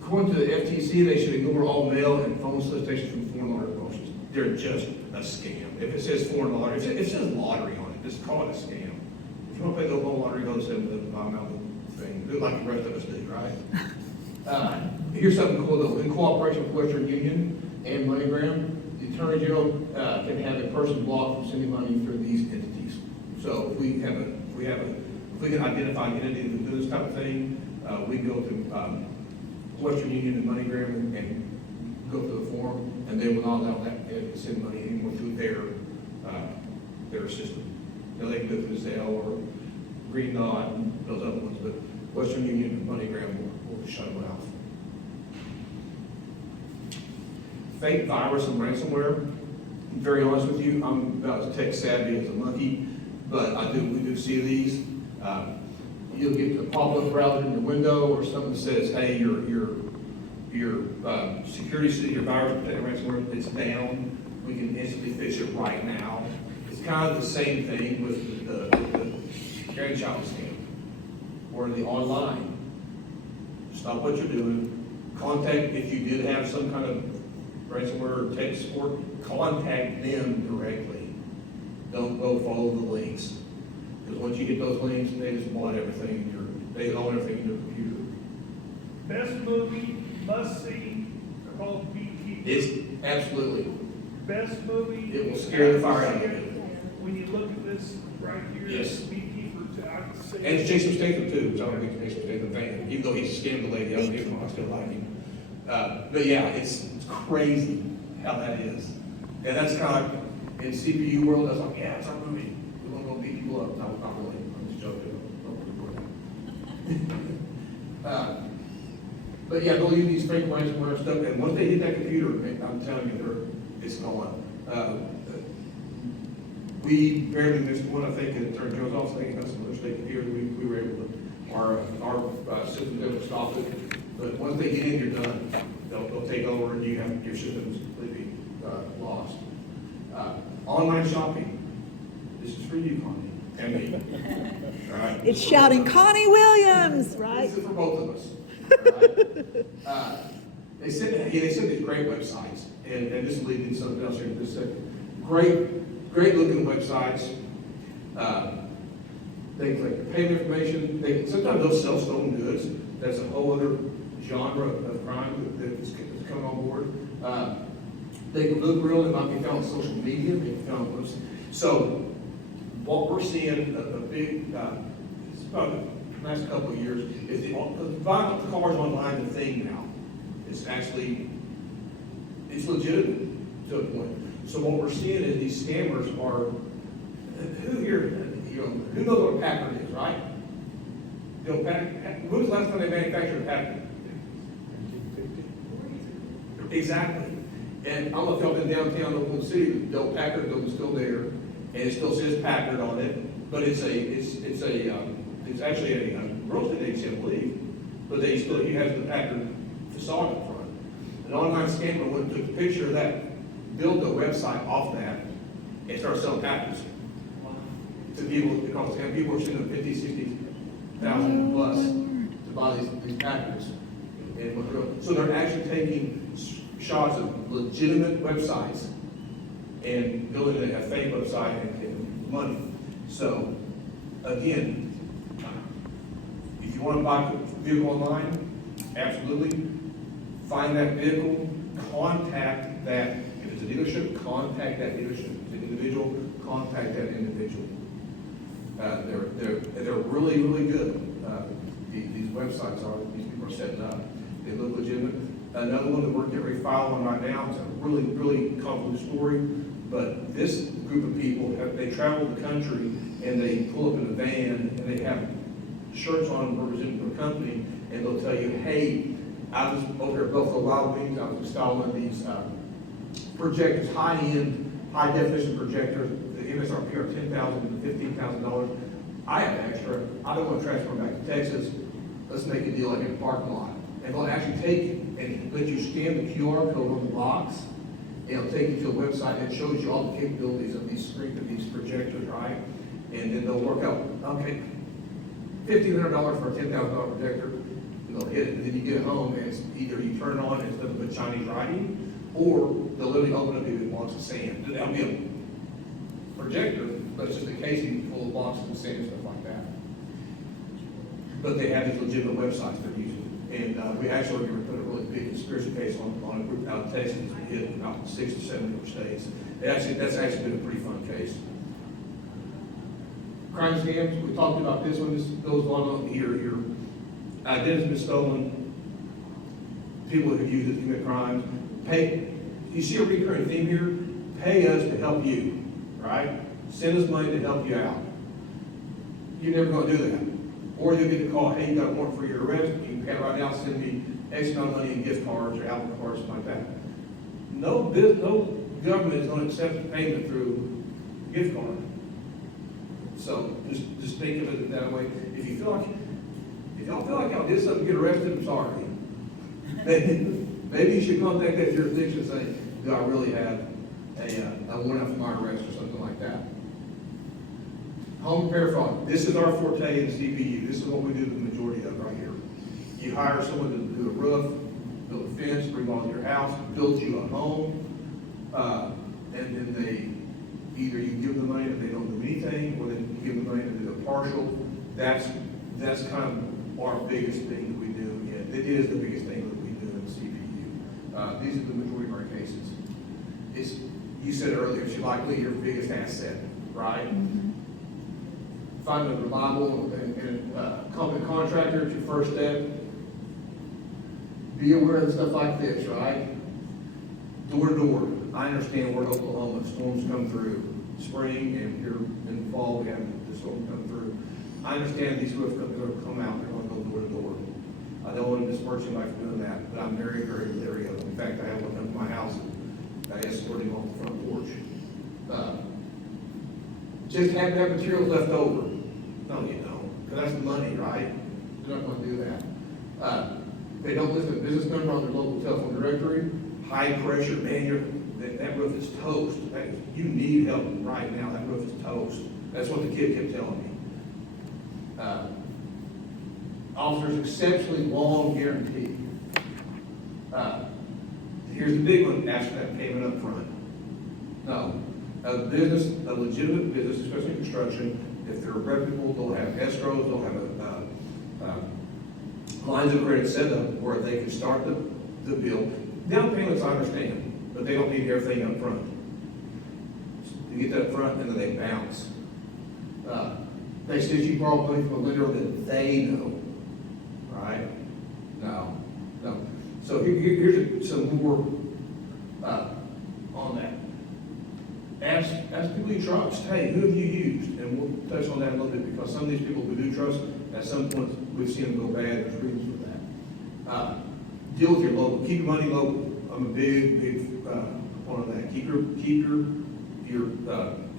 According to the FTC, they should ignore all mail and phone solicitations from foreign lottery promotions. They're just a scam. If it says foreign lottery, if it says lottery on it, just call it a scam. If you want to play the local lottery, go to the bottom of the thing. Do it like the rest of us do, right? Here's something cool though. In cooperation with Western Union and MoneyGram, the Attorney General can have a person blocked from sending money through these entities. So if we can identify an entity that does this type of thing, we go to Western Union and MoneyGram and go through the form, and they will not allow that entity to send money anymore through their system. Now they can go through Zelle or Green Dot and those other ones, but Western Union and MoneyGram will shut them out. Fake virus and ransomware. I'm very honest with you, I'm about as tech savvy as a monkey, but we do see these. You'll get a pop-up browser in your window or something that says, hey, your security, your virus protected ransomware, it's down. We can instantly fix it right now. It's kind of the same thing with the grandchild scam or the online. Stop what you're doing. Contact, if you did have some kind of ransomware or tech support, contact them directly. Don't go follow the links. Because once you get those links, they just bought everything, they own everything in your computer. Best movie, must see, called Beekeeper. It's absolutely, Best movie. it will scare the fire out of you. When you look at this right here, Yes. Beekeeper, I would say. And it's Jason Statham too, which I'm a big Jason Statham fan, even though he scammed the lady out of him, I still like him. But yeah, it's crazy how that is. And that's kind of, in CPU world, that's like, yeah, it's our movie. We want to go beat people up. No, not really, I'm just joking. Don't report that. But yeah, they'll use these fake ransomware stuff, and once they hit that computer, I'm telling you, it's gone. We barely missed one, I think, in the Attorney General's office, I think that's another state computer, we were able to, our system never stopped it. But once they get in, you're done. They'll take over and your system's completely lost. Online shopping, this is for you, Connie, and me. All right? It's shouting Connie Williams, right? This is for both of us. All right? They sent these great websites, and this will lead into something else here in just a second. Great looking websites. They collect payment information. Sometimes they'll sell stolen goods. That's a whole other genre of crime that's coming on board. They can look real. They might be found on social media. They can be found on websites. So what we're seeing a big, it's about the last couple of years, is buying cars online the thing now. It's legitimate to a point. So what we're seeing is these scammers are, who knows what a Packard is, right? When was the last time they manufactured a Packard? Exactly. And I don't know if y'all been downtown Oklahoma City, the old Packard building's still there, and it still says Packard on it, but it's actually a real estate agency, I believe, but you have the Packard facade up front. An online scammer went and took a picture of that, built a website off that, and started selling Packards to people, because people are sending them 50, 60,000 plus to buy these Packards. So they're actually taking shots of legitimate websites and building a fake website and getting money. So again, if you want to buy a vehicle online, absolutely. Find that vehicle, contact that. If it's a dealership, contact that dealership. If it's an individual, contact that individual. They're really, really good. These websites these people are setting up. They look legitimate. Another one that we're getting ready to file on right now, it's a really, really convoluted story, but this group of people, they travel the country and they pull up in a van and they have shirts on representing their company, and they'll tell you, hey, I was over at Buffalo Wild Wings, I was installing these projectors, high-end, high-definition projectors. The MSRP are $10,000 to $15,000. I have extra. I don't want to transfer them back to Texas. Let's make a deal like in a parking lot. And they'll actually take and let you scan the QR code on the box, and it'll take you to a website that shows you all the capabilities of these screens, of these projectors, right? And then they'll work out, okay, $1,500 for a $10,000 projector, and they'll hit it, and then you get home, and it's either you turn it on and it's nothing but Chinese writing, or they'll literally open up even blocks of sand. That'll be a projector, but it's just a casing full of blocks of sand and stuff like that. But they have these legitimate websites they're using. And we actually are going to put a really big conspiracy case on a group out of Texas. We hit about 6 to 7 different states. That's actually been a pretty fun case. Crime scams, we talked about this one. This goes on here. Your identity's been stolen. People who use it to commit crimes. You see a recurring theme here? Pay us to help you, right? Send us money to help you out. You're never going to do that. Or you'll get a call, hey, you got a warrant for your arrest. You can pay it right now, send me X amount of money in gift cards or Apple cards, something like that. No government is going to accept payment through gift card. So just think of it that way. If y'all feel like y'all did something to get arrested, I'm sorry. Maybe you should contact that jurisdiction and say, do I really have a warrant for my arrest or something like that. Home repair fraud. This is our forte in CPU. This is what we do the majority of right here. You hire someone to do a roof, build a fence, remodel your house, build you a home, and then they either you give them money and they don't do anything, or then you give them money and they do a partial. That's kind of our biggest thing that we do. Yeah, it is the biggest thing that we do in the CPU. These are the majority of our cases. You said earlier, it's likely your biggest asset, right? Find a reliable and competent contractor. It's your first step. Be aware of stuff like this, right? Door to door. I understand we're in Oklahoma. Storms come through. Spring and here in the fall we have the storm come through. I understand these roof companies are going to come out. They're going to go door to door. I don't want to discourage anybody from doing that, but I'm very, very leery of it. In fact, I had one come to my house and I escorted him off the front porch. Just have that material left over. No, you don't, because that's money, right? You're not going to do that. They don't list a business number on their local telephone directory. High pressure, man, that roof is toast. You need help right now. That roof is toast. That's what the kid kept telling me. Officers exceptionally long guarantee. Here's the big one, ask for that payment up front. No, a legitimate business, especially construction, if they're reputable, they'll have escrows, they'll have lines of credit set up where they can start the bill. Down payments, I understand, but they don't need everything up front. You get that up front and then they bounce. They said you borrow money from a lender that they know, right? No. So here's some more on that. Ask people you trust, hey, who have you used? And we'll touch on that a little bit because some of these people we do trust, at some point we've seen them go bad. There's reasons for that. Deal with your local. Keep your money local. I'm a big proponent of that. Keep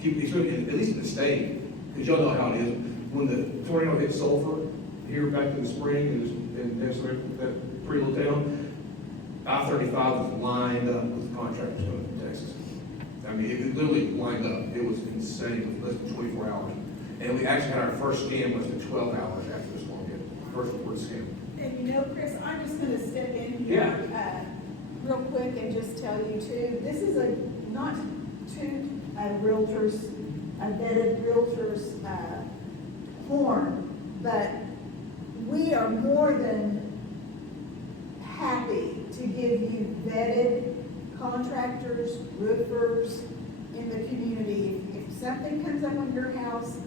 at least in the state, because y'all know how it is. When the tornado hit Sulphur here back in the spring, and that pretty little town, I-35 was lined up with contractors coming from Texas. I mean, it literally lined up. It was insane. It was less than 24 hours. And we actually had our first scam less than 12 hours after this one hit. First reported scam. And you know, Chris, I'm just gonna step in here, real quick and just tell you too, this is not two realtors, a vetted realtors, horn, but we are more than happy to give you vetted contractors, roofers in the community. If something comes up on your house,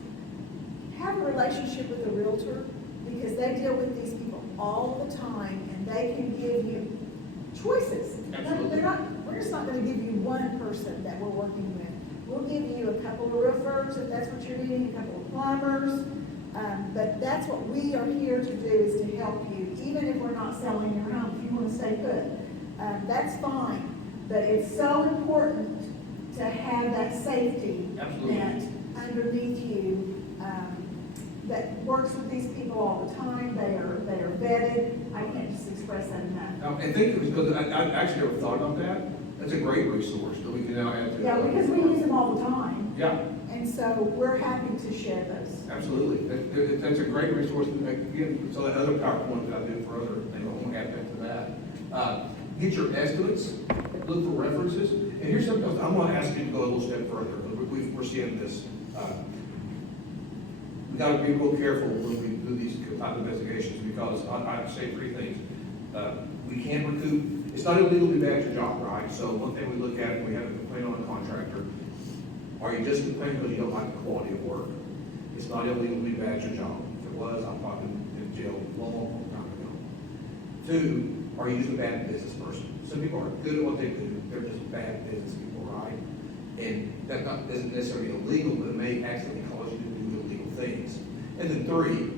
have a relationship with a realtor, because they deal with these people all the time, and they can give you choices. Absolutely. We're just not gonna give you one person that we're working with. We'll give you a couple of roofers, if that's what you're needing, a couple of plumbers, but that's what we are here to do, is to help you, even if we're not selling your home, if you wanna stay put. That's fine, but it's so important to have that safety Absolutely. net underneath you, that works with these people all the time. They are vetted. I can't just express that enough. And thank you, because I actually never thought about that. That's a great resource that we can now add to. Yeah, because we use them all the time, Yeah, and so we're happy to share those. absolutely. That's a great resource. Again, so that other PowerPoint that I do for other things, I won't add back to that. Get your estimates, look for references. And here's something else, I'm gonna ask you to go a little step further, because we're seeing this. We gotta be real careful when we do these type of investigations, because I say three things. We can't recoup, it's not illegal to badge your job, right? So one thing we look at when we have a complaint on a contractor, are you just complaining because you don't like the quality of work? It's not illegal to badge your job. If it was, I'm probably in jail a long time ago. Two, are you just a bad business person? Some people are good at what they do, they're just bad business people, right? And that isn't necessarily illegal, but it may actually cause you to do illegal things. And then three,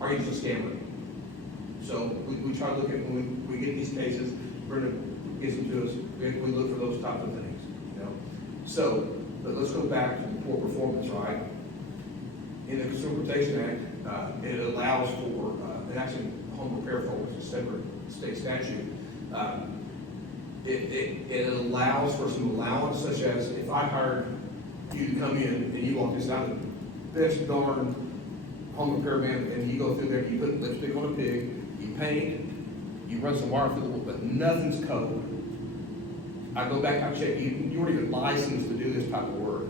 are you just a scammer? So we try to look at, when we get these cases, Brenda gives them to us, we look for those type of things, you know? So, but let's go back to the poor performance, right? In the Consumer Protection Act, it allows for, and actually home repair for, which is a separate state statute, it allows for some allowance, such as if I hired you to come in and you want this out of the best darn home repair man, and you go through there, you put lipstick on a pig, you paint, you run some wire through the wall, but nothing's covered. I go back, I check, you weren't even licensed to do this type of work.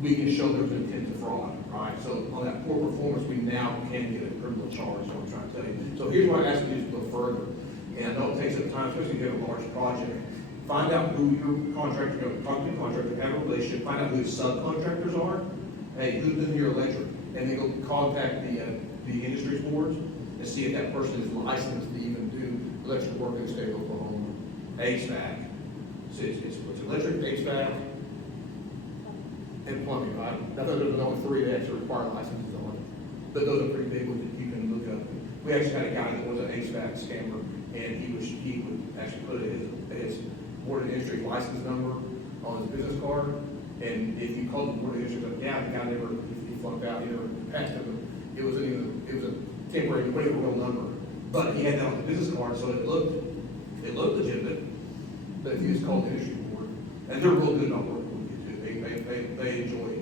We can show there's an intent to fraud, right? So on that poor performance, we now can get a criminal charge, is what I'm trying to tell you. So here's what I ask you to go further. And I know it takes some time, especially if you have a large project. Find out who your contractor, talk to your contractor, have a relationship, find out who his subcontractors are. Hey, who's in your electric? And then go contact the industry boards and see if that person is licensed to even do electrical work in the state of Oklahoma. HVAC. So it's electric, HVAC, and plumbing, right? I thought there was only three that actually require licenses on it. But those are pretty big ones that you can look up. We actually had a guy that was an HVAC scammer, and he would actually put his board of industry license number on his business card. And if you called the board of industry, yeah, the guy never, he flunked out, he never passed it, but it was a temporary, it wasn't a real number. But he had that on the business card, so it looked legitimate. But if you just called the industry board, and they're real good about working with you too, they enjoy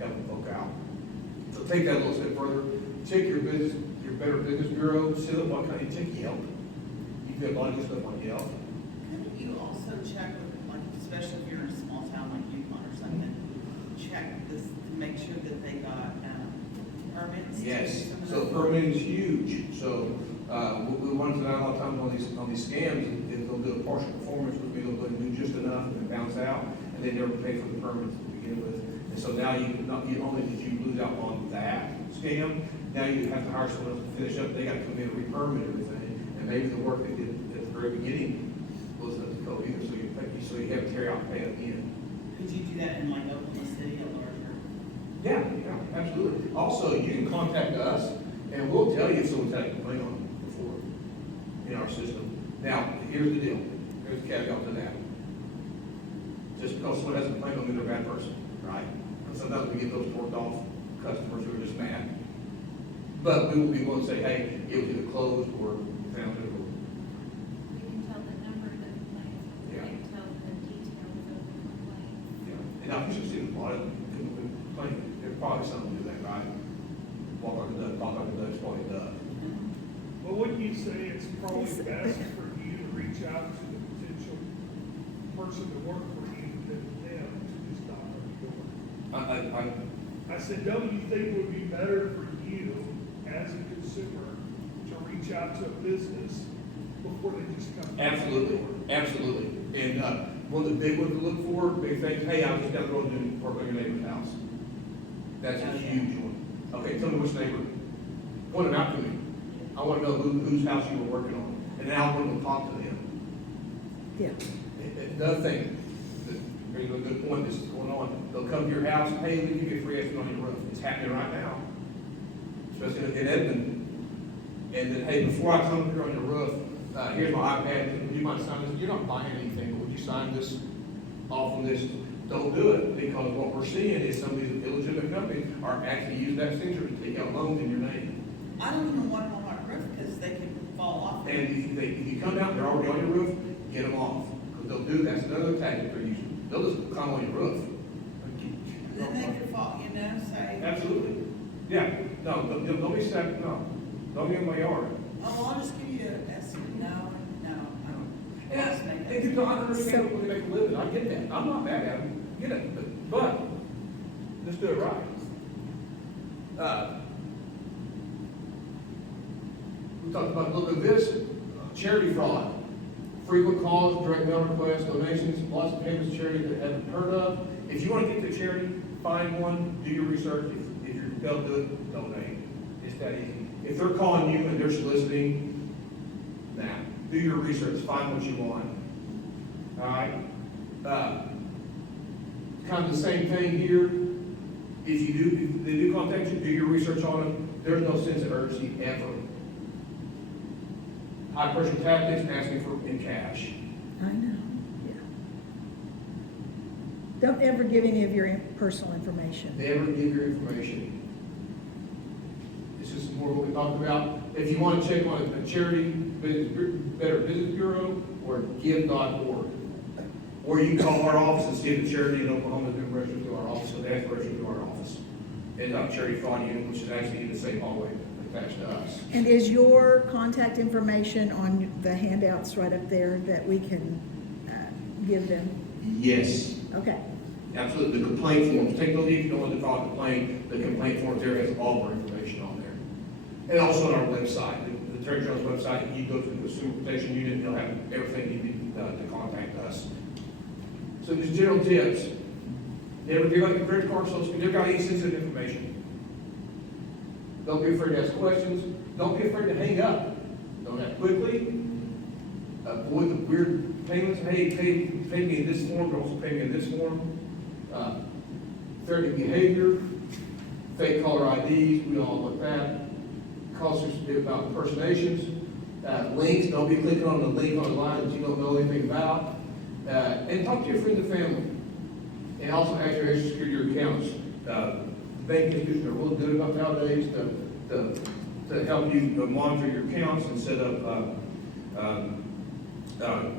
helping folk out. So take that a little step further. Check your Better Business Bureau, see what kind of, take Yelp. You can get a lot of good stuff on Yelp. Couldn't you also check with, like, especially if you're in a small town like Yukon or something, check this to make sure that they got permits? to Yes, do some of so that? permitting is huge. So, we want to know a lot of times on these scams, is they'll do a partial performance, which means they'll do just enough and then bounce out, and they never pay for the permits to begin with. And so now not only did you lose out on that scam, now you have to hire someone else to finish up, they got to come in and re-permit everything, and maybe the work they did at the very beginning wasn't up to code either, so you have to carry out and pay it again. Could you do that in like Oklahoma City, a larger? Yeah, absolutely. Also, you can contact us, and we'll tell you if someone's had a complaint on it before in our system. Now, here's the deal. Here's the caveat to that. Just because someone has a complaint don't mean they're a bad person, right? And sometimes we get those worked off customers who are just mad. But we will be willing to say, hey, it was either closed or found it. We can tell the number of the complaints, we Yeah. can tell the details of the complaint. And I've just seen a lot of people complain. There's probably something to do that, right? Walk like a duck, talk like a duck, it's probably a duck. Well, wouldn't you say it's probably best for you to reach out to the potential person to work for you than them to just knock on the door? I said, don't you think it would be better for you as a consumer to reach out to a business before they just come? Absolutely. And one of the big ones to look for, big things, hey, I was just down the road doing work on your neighbor's house. That's a huge one. Okay, tell me which neighbor. Point them out to me. I want to know whose house you were working on, and then I want to talk to them. Yeah. Another thing, that brings up a good point, this is going on. They'll come to your house, hey, we can get free estimate on your roof. It's happening right now, especially in Edmond. And then, hey, before I come here on your roof, here's my iPad, would you mind signing this? You're not buying anything, but would you sign this off on this? Don't do it, because what we're seeing is some of these illegitimate companies are actually using that signature to take out loans in your name. I don't even want them on my roof because they can fall off. And if you come out, they're already on your roof, get them off, because they'll do, that's another tactic they're using. They'll just climb on your roof. Then they can fall, you know, say, Absolutely. Yeah, no, don't be sad, no, don't be in my yard. oh, well, I'll just give you an estimate. No, I don't. Yeah, they do not understand what they make a living, I get that, I'm not mad at them, I get it, but let's do it right. We talked about a little bit of this, charity fraud. Frequent calls, direct mail requests, donations, lots of payments to charity that haven't heard of. If you want to get to charity, find one, do your research. If you're they'll do it, donate. It's that easy. If they're calling you and they're soliciting, now do your research, find what you want. All right. Kind of the same thing here. If they do contact you, do your research on them. There's no sense of urgency ever. High pressure tactics, asking for in cash. I know, yeah. Don't ever give any of your personal information. Never give your information. This is more what we talked about. If you want to check on a charity, Better Business Bureau, or give.org. Or you can call our office and see if the charity in Oklahoma has been registered to our office, so they have to register to our office. And charity fraud unit, which is actually in the same hallway attached to us. And is your contact information on the handouts right up there that we can give them? Yes. Okay. Absolutely. The complaint forms. Take a look if you don't want to file a complaint. The complaint forms there has all of our information on there. And also on our website, the Attorney General's website, you go to the Consumer Protection Unit, they'll have everything you need to contact us. So just general tips. Never give out your credit card, social security, never got any sensitive information. Don't be afraid to ask questions. Don't be afraid to hang up. Don't act quickly. Avoid the weird payments. Hey, pay me in this form, but also pay me in this form. Threatening behavior, fake caller IDs, we all look at that. Calls about impersonations. Links, don't be clicking on the link on the line that you don't know anything about. And talk to your friends and family. And also ask your Social Security accounts. Bank institutions are really good about nowadays to help you monitor your accounts and set up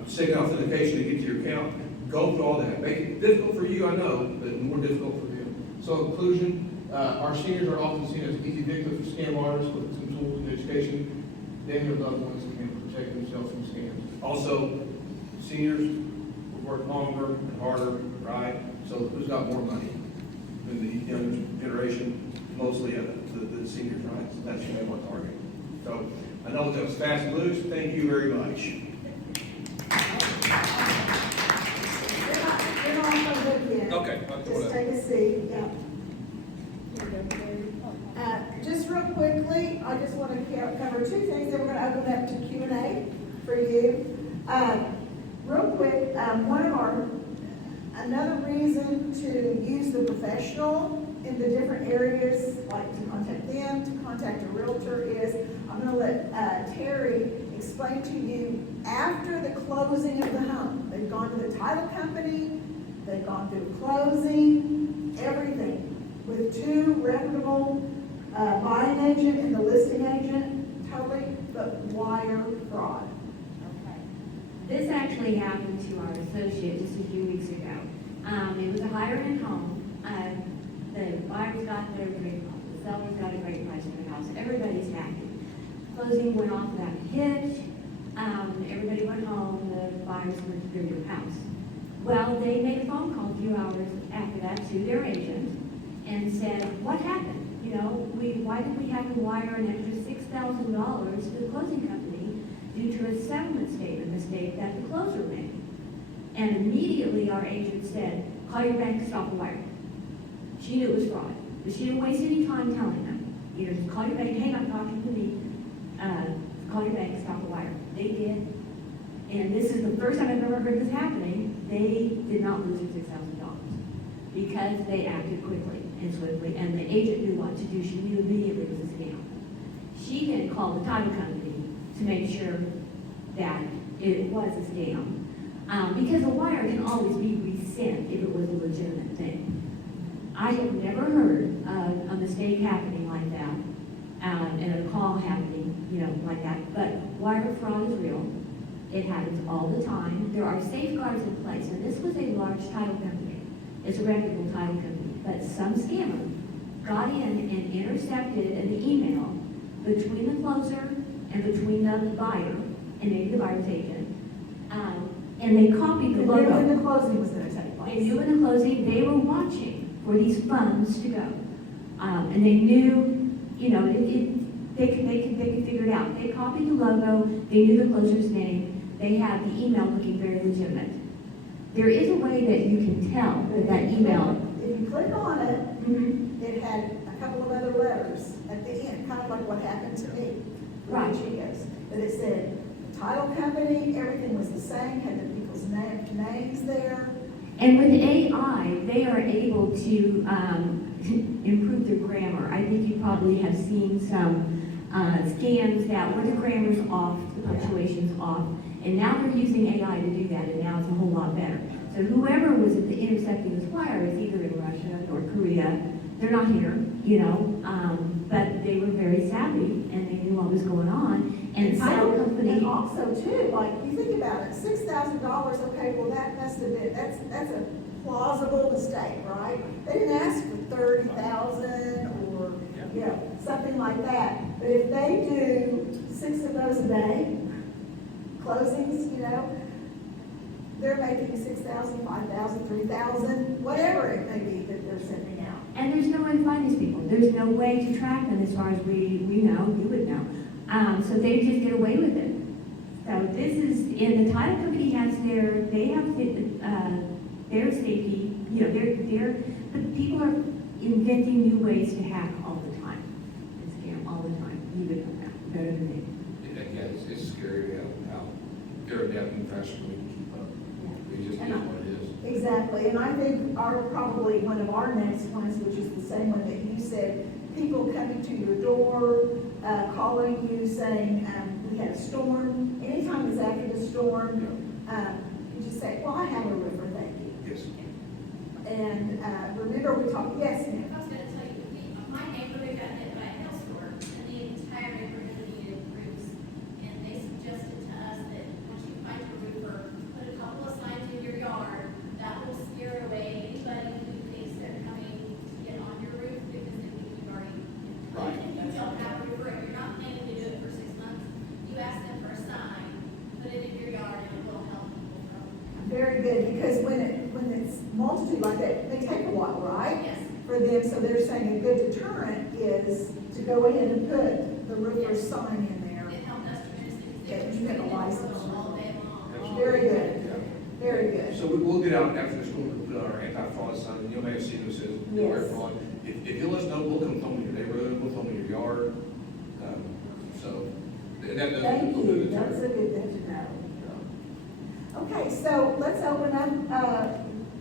second authentication to get to your account. Go through all that. Make it difficult for you, I know, but more difficult for them. So inclusion, our seniors are often seen as easy victims of scam artists with some tools and education. They and their loved ones can protect themselves from scams. Also, seniors work longer and harder, right? So who's got more money than the younger generation? Mostly the seniors, right? So that's who they want to target. So I know that was fast and loose. Thank you very much. You're not on the hook yet. Okay, I'll throw Just it take a seat, yeah. Just real quickly, I just want to cover two things, then we're going to open up to Q&A for you. Real quick, another reason to use the professional in the different areas, like to contact them, to contact a realtor, is I'm going to let Terry explain to you after the closing of the home. They've gone to the title company, they've gone through closing, everything, with two reputable buying agent and the listing agent, totally, but wire fraud. Okay. This actually happened to our associate just a few weeks ago. It was a higher-end home. The buyers got their great home. The sellers got a great price for the house. Everybody's happy. Closing went off without a hitch. Everybody went home. The buyers went to their house. Well, they made a phone call a few hours after that to their agent and said, what happened? You know, why did we have to wire an extra $6,000 to the closing company due to a settlement statement mistake that the closer made? And immediately our agent said, call your bank to stop the wire. She knew it was fraud, but she didn't waste any time telling them. You know, just call your bank, hey, I'm talking to the, call your bank, stop the wire. They did. And this is the first time I've ever heard this happening. They did not lose their $6,000 because they acted quickly and swiftly, and the agent knew what to do. She knew immediately it was a scam. She then called the title company to make sure that it was a scam. Because a wire can always be resent if it was a legitimate thing. I have never heard of a mistake happening like that, and a call happening, you know, like that. But wire fraud is real. It happens all the time. There are safeguards in place, and this was a large title company. It's a reputable title company, but some scammer got in and intercepted an email between the closer and between the buyer, and maybe the buyer's agent, and they copied the They logo. knew when the closing was gonna take place. They knew in the closing, they were watching for these funds to go. And they knew, you know, they could figure it out. They copied the logo, they knew the closer's name, they had the email looking very legitimate. There is a way that you can tell that email. If you click on it, it had a couple of other letters at the end, kind of like what happened to me. with Right. the Chios. But it said, the title company, everything was the same, had the people's names there. And with AI, they are able to improve their grammar. I think you probably have seen some scams that where the grammar's off, the punctuation's off, and now they're using AI to do that, and now it's a whole lot better. So whoever was at the intercepting this wire is either in Russia, North Korea, they're not here, you know, but they were very savvy, and they knew what was going on. And the title company, And also too, like, you think about it, $6,000, okay, well, that must have been, that's a plausible mistake, right? They didn't ask for 30,000 or, you know, something like that. But if they do 6 of those a day, closings, you know, they're making 6,000, 5,000, 3,000, whatever it may be that they're sending out. and there's no way to find these people. There's no way to track them as far as we know, you would know. So they just get away with it. So this is, and the title company has they have their safety, you know, but people are inventing new ways to hack all the time. And scam all the time. You would know that better than me. Yeah, it's scary how they're adapting faster than we can keep up. It just is what it is. Exactly, and I think probably one of our next ones, which is the same one that you said, people coming to your door, calling you saying, we had a storm. Anytime it's after the storm, you just say, well, I have a roofer, thank you. Yes. And remember we talked, yes, ma'am. I was gonna tell you, my neighborhood got hit by a hailstorm, and the entire neighborhood needed roofs. And they suggested to us that once you find a roofer, put a couple of signs in your yard, that will scare away anybody who thinks they're coming to get on your roof, because they think you've already. Right. If you don't have a roofer, if you're not planning to do it for 6 months, you ask them for a sign, put it in your yard, and it will help people from. Very good, because when it's multitude like that, they take a while, right? Yes. For them, so they're saying a good deterrent is to go ahead and put the roofer's sign in there. It helped us tremendously. Yeah, you have a license. All day long. Very good, Yeah. very good. So we'll get out after the school, we'll put our anti-fraud sign, you may have seen it, says, beware Yes. fraud. If you let us know, we'll come film in your neighborhood, we'll film in your yard. So, and that does. Thank we'll do you, the that's a deterrent. good thing to know. Okay, so let's open up,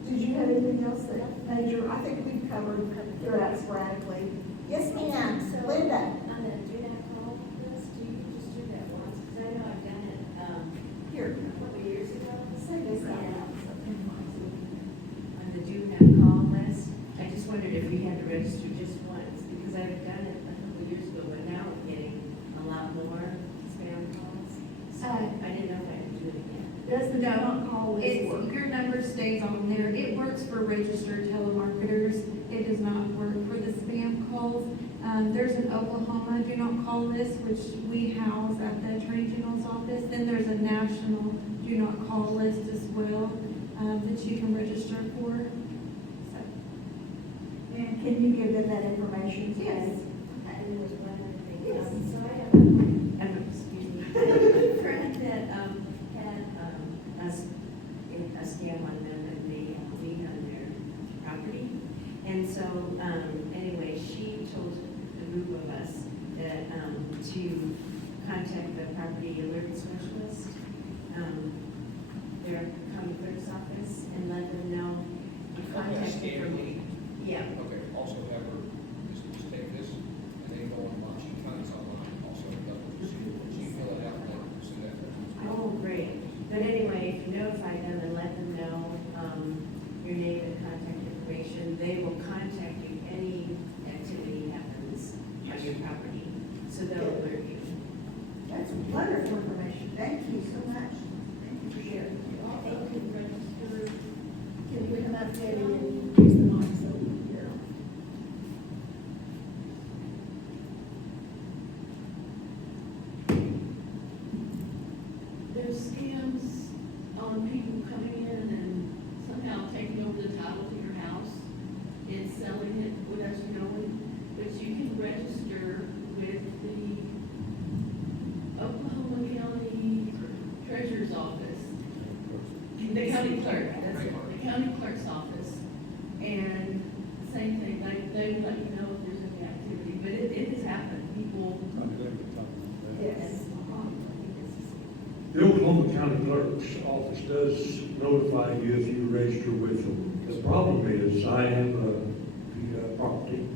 did you have anything else that major, I think we've covered throughout sporadically. Yes, ma'am, Linda. On the do not call list, do you just do that once? Because I know I've done it, Here. a couple of years ago. Say this out loud. On the do not call list, I just wondered if we had to register just once, because I've done it a couple of years ago, but now I'm getting a lot more spam calls. So I didn't know if I could do it again. Does the do not call list It's, work? your number stays on there. It works for registered telemarketers. It does not work for the spam calls. There's an Oklahoma do not call list, which we house at the Attorney General's office. Then there's a national do not call list as well, that you can register for. So, And can you give them that information? Yes. And there was one other thing. Yes. So I have excuse me, a friend that, had, a scam on them and they, lien on their property. And so, anyway, she told the group of us that, to contact the property alert specialist, their county clerk's office, and let them know the contact information. Yeah. Okay, also have her, just take this, and then go on Moxie Funds online, also, she fill it out, and send that. Oh, great. But anyway, if you notify them and let them know, your name and contact information, they will contact you any activity happens on your property. So they'll alert you. That's wonderful information. Thank you so much. Thank you for sharing. Also can register. Can we come up, Debbie, and use the mic so we can hear? There's scams on people coming in and somehow taking over the title to your house and selling it without you knowing. But you can register with the Oklahoma County Treasurer's Office. The county clerk, that's it, the county clerk's office. And same thing, they will let you know if there's any activity, but it has happened. People, Yes. The Oklahoma County Clerk's Office does notify you if you register with them. The problem is, I have a property,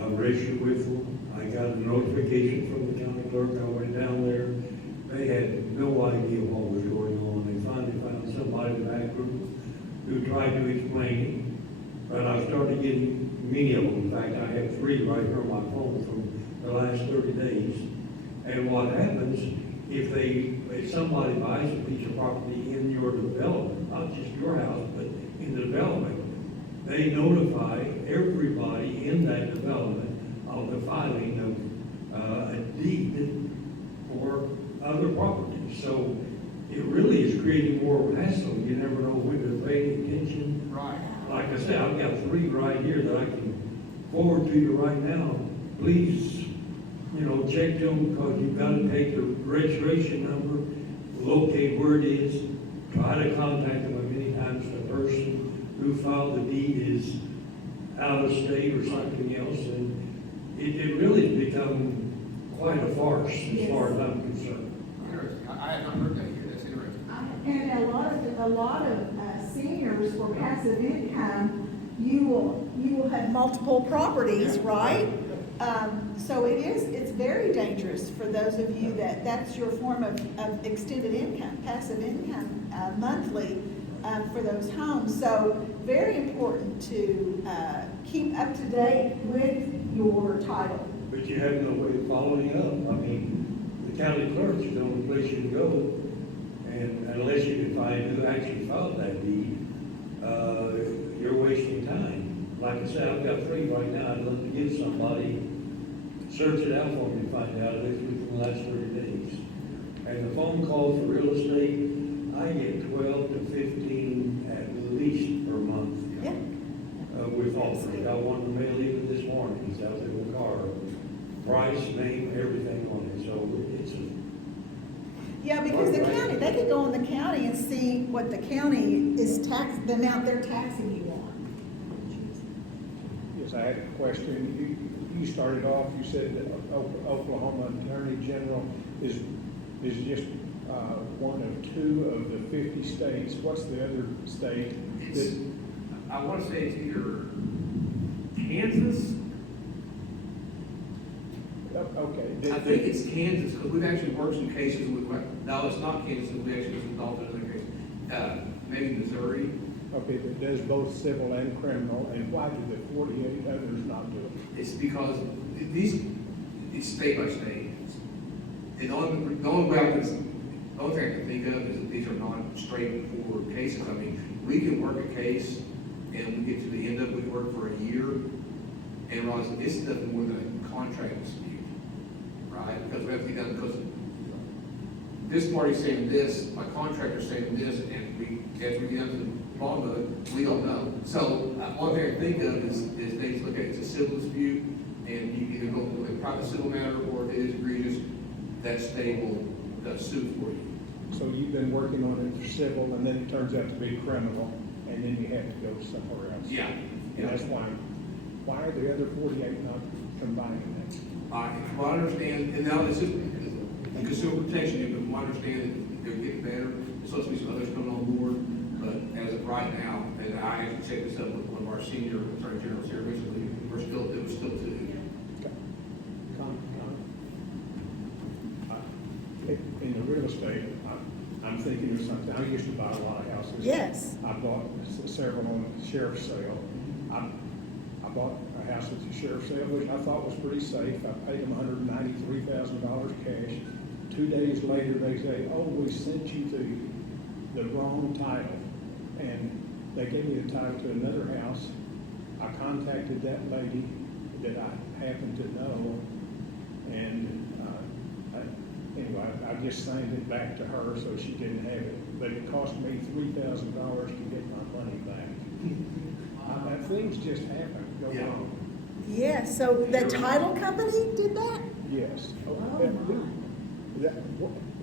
I'm registered with them. I got a notification from the county clerk, I went down there. They had no idea what was going on. They finally found somebody in the back room who tried to explain it. But I started getting many of them. In fact, I have 3 right here on my phone from the last 30 days. And what happens, if somebody buys a piece of property in your development, not just your house, but in the development, they notify everybody in that development of the filing of a deed for other properties. So it really is creating more hassle. You never know when to pay attention. Right. Like I said, I've got 3 right here that I can forward to you right now. Please, check them, because you've got to take the registration number, locate where it is, try to contact them. Many times the person who filed the deed is out of state or something else, and it really has become quite a farce as far as I'm concerned. Interesting, I had not heard that here, that's interesting. And a lot of seniors for passive income, you will have multiple properties, right? So it's very dangerous for those of you that's your form of extended income, passive income, monthly, for those homes. So very important to keep up to date with your title. But you have no way of following up. I mean, the county clerk's the only place you can go, and unless you can find who actually filed that deed, you're wasting time. Like I said, I've got 3 right now. I'd love to give somebody, search it out for me and find out if it's within the last 30 days. And the phone calls for real estate, I get 12 to 15 at least per month. Yeah. With offers. I got one in the mail even this morning. He's out there in the car. Price, name, everything on it. So it's a. Yeah, because the county, they could go on the county and see what the county is the amount they're taxing you on. Yes, I had a question. You started off, you said that Oklahoma Attorney General is just one of 2 of the 50 states. What's the other state? I want to say it's either Kansas. Okay. I think it's Kansas, because we've actually worked some cases with, no, it's not Kansas, we actually was involved in another case. Maybe Missouri. Okay, but it does both civil and criminal, and why do the 48 others not do it? It's because it's state by state. And the only way the only thing I can think of is that these are not straightforward cases. I mean, we can work a case and we get to the end of it, we work for a year and realize that this is nothing more than a contract dispute, right? Because we have to get done, because this party's saying this, my contractor's saying this, and as we get down to the bottom of it, we don't know. So one thing I think of is they just look at it as a civil dispute, and you can either go with a private civil matter, or if it is egregious, that state will sue for you. So you've been working on it for civil, and then it turns out to be criminal, and then you have to go somewhere else. Yeah. And that's why why are the other 48 not combining that? From what I understand, and now this is the consumer protection unit, from what I understand, they're getting better. There's supposed to be some others coming on board, but as of right now, and I actually checked this up with one of our senior attorney generals here recently, it was still two. In the real estate, I'm thinking of something, I used to buy a lot of houses. Yes. I bought several on sheriff's sale. I bought a house at the sheriff's sale, which I thought was pretty safe. I paid them $193,000 cash. 2 days later, they say, oh, we sent you the wrong title. And they gave me the title to another house. I contacted that lady that I happened to know, and anyway, I just signed it back to her so she didn't have it. But it cost me $3,000 to get my money back. Things just happen, go Yeah. wrong. Yeah, so the title company did that? Yes.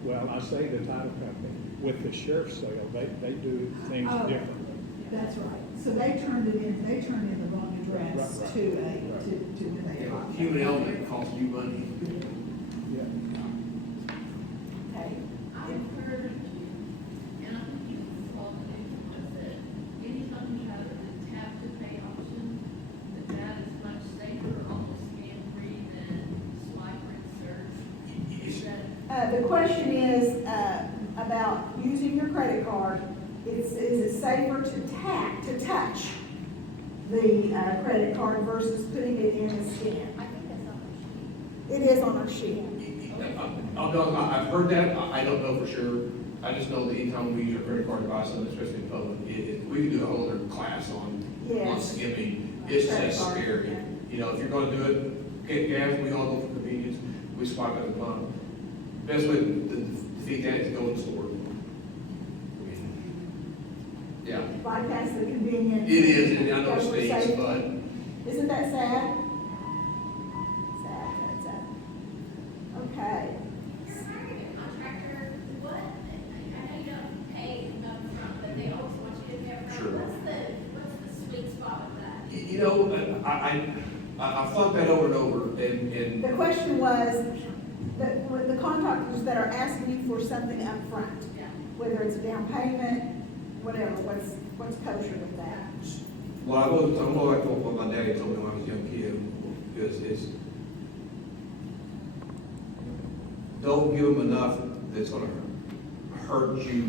Well, I say the title company, with the sheriff's sale, they do things Oh. differently. That's right. So they turned in the wrong address Right. to when they. Human element costs you money. Yeah. Okay. I've heard, and I think you saw the news, was that anytime you have a tap to pay option, that is much safer, almost scam-free than swipe and search. Is that The question is, about using your credit card. Is it safer to touch the, credit card versus putting it in a scan? I think that's not what she. It is on our sheet. I'll be honest, I've heard that, I don't know for sure. I just know that anytime we use our credit card to buy something, especially in public, we can do a whole other class on Yes. skimming. It's Credit just card, scary. yeah. You know, if you're gonna do it, get gas, we all go for convenience, we swipe at the pump. Best way to defeat that is to go to the store. I mean, yeah, Bypass the convenience. it is, and I know it Go for stinks, safety. but Isn't that sad? Sad, sad, sad. Okay. Hiring a contractor, what, I know you don't pay upfront, but they always want you to pay upfront. Sure. What's the sweet spot of that? you know, I've thought that over and over, and The question was, with the contractors that are asking you for something upfront, Yeah. whether it's a down payment, whatever, what's kosher with that? well, I'm going back to what my daddy told me when I was a young kid, is don't give them enough that's gonna hurt you,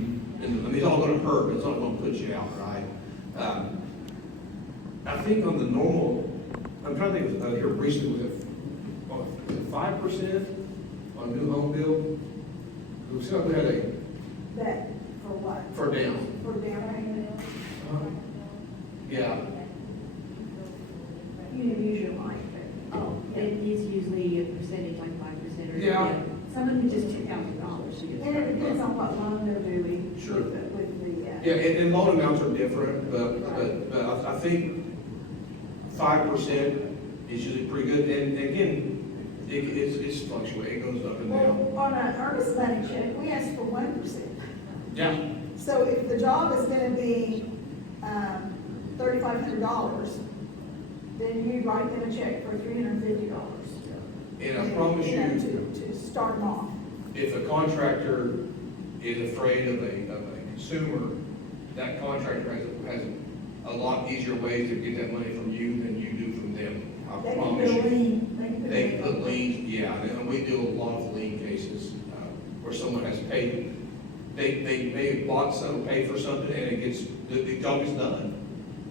and, I mean, it's all gonna hurt, but it's not gonna put you out, right? I think on the normal, I'm trying to think, here recently, was it 5% on new home build? We still had That, for what? for down. For down payment? Yeah, You didn't use your mic, but, Oh, it is usually a percentage, like 5% or. Yeah. Someone could just $2,000, she gets. and it depends on what loan they're doing. Sure. With the, yeah, and loan amounts are different, but I think 5% is usually pretty good, and again, it's fluctuating, it goes up and down. Well, on an earnest money check, we ask for 1%. Yeah, So if the job is gonna be, $3,500, then you write them a check for $350. and I promise you, To start them off. if a contractor is afraid of a consumer, that contractor has a lot easier ways to get that money from you than you do from them. I They can promise put a you. lien. They put liens, yeah, and we do a lot of lien cases, where someone has paid, they may have bought something, paid for something, and it gets, the job is done.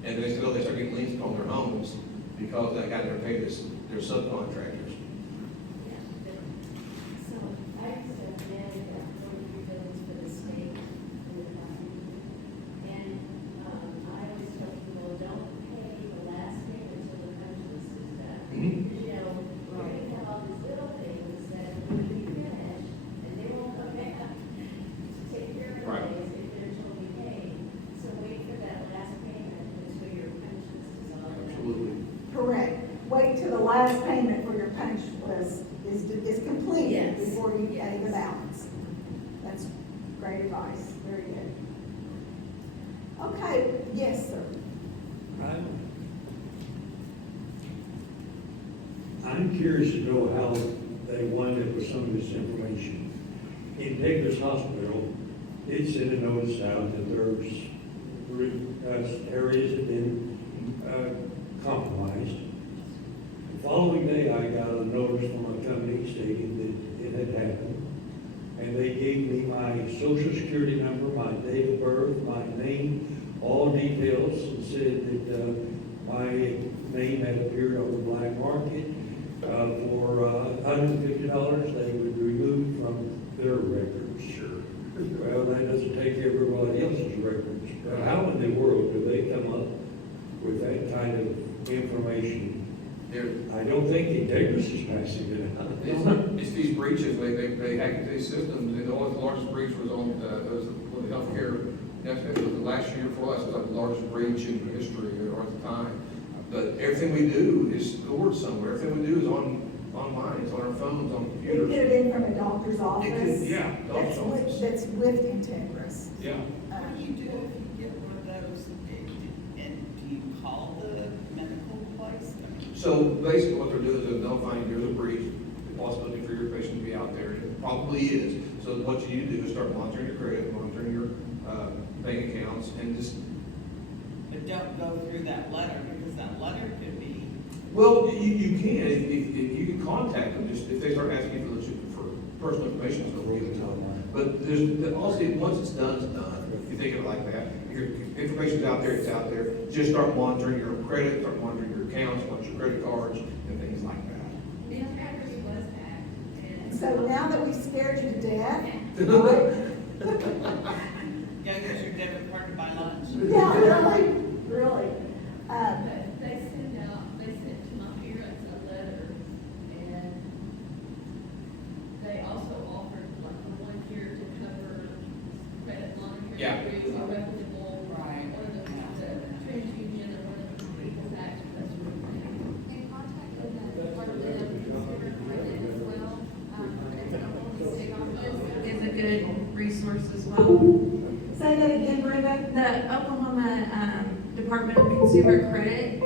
And they still, they start getting liens on their homes because that guy never paid their subcontractors. So I used to manage 43 buildings for the state in the county. And I always tell people, don't pay the last payment until the pension is done. Mhm. Because, you know, we're going to have all these little things that when we finish, and they won't come back to take care of Right. things if they're totally paid. So wait for that last payment until your pension is dissolved. Absolutely. Correct. Wait till the last payment for your punch list is completed Yes. before you pay the Yes. balance. That's great advice, very good. Okay, yes, sir. I'm curious to know how they wound up with some of this information. In Texas Hospital, it sent a notice out that there's areas that have been compromised. The following day, I got a notice from a company stating that it had happened. And they gave me my social security number, my date of birth, my name, all details, and said that my name had appeared on the black market. For $150, they would remove from their records. Sure. Well, that doesn't take everybody else's records. But how in the world do they come up with that kind of information? I don't think Integrity is passing it out. It's these breaches, they hacked these systems, and the largest breach was on, those, with the healthcare, it was the last year for us, it was like the largest breach in history or at the time. But everything we do is stored somewhere, everything we do is online, it's on our phones, on It computers. could have been from a doctor's office. Yeah, doctor's office. That's with Integris. Yeah. What do you do if you get one of those, and do you call the medical place? I mean, So basically what they're doing is they'll find there's a breach, the possibility for your patient to be out there, it probably is. So what you need to do is start monitoring your credit, monitoring your bank accounts, and just, but don't go through that letter, because that letter could be, well, you can, if you can contact them, just if they start asking for personal information, so we'll give it to them. But there's, also, once it's done, it's done. If you think of it like that, your information's out there, it's out there. Just start monitoring your credit, start monitoring your accounts, watch your credit cards, and things like that. So now that we scared you to death, right? yeah, use your debit card to buy lunch. Yeah, really. They sent to my parents a letter, and they also offered like a 1 year to cover credit monitoring. Yeah. Reputable, Right. or the TransUnion, or one of the people's acts, that's what In contact with the Department of Consumer Credit as well, it's an Oklahoma State office. Is a good resource as well. Say that again, Brenda. The Oklahoma Department of Consumer Credit,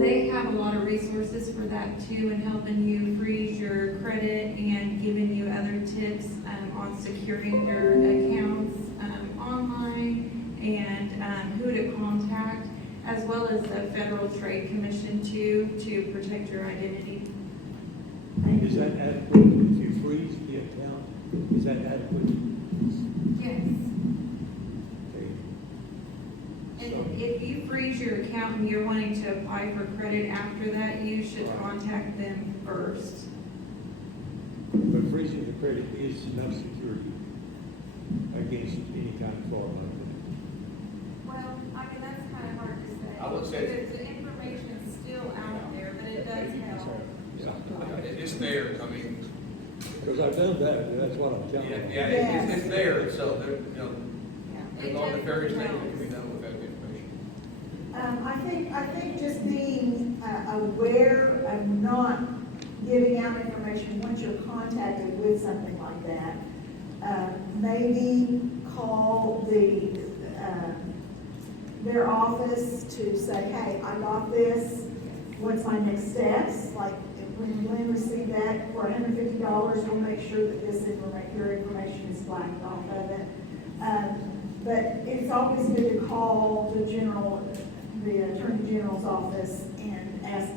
they have a lot of resources for that too, in helping you freeze your credit and giving you other tips on securing your accounts online and who to contact, as well as the Federal Trade Commission too, to protect your identity. Is that adequate if you freeze the account? Is that adequate? Yes. Okay. And if you freeze your account and you're wanting to apply for credit after that, you should contact them first. But freezing the credit is enough security against any kind of fraud like Well, I mean, that's kind of hard to say. I would say- Because the information's still out there, but it does help. It's there, I mean, that. Because I've done that, that's what I'm telling you. it's there, so there, Yeah. there's all the various things that can be done with that information. I think just being aware of not giving out information once you're contacted with something like that. Maybe call their office to say, hey, I got this, what's my next steps? Like, when Lynn received that for $150, we'll make sure that your information is flagged off of it. But it's always good to call the Attorney General's office and ask,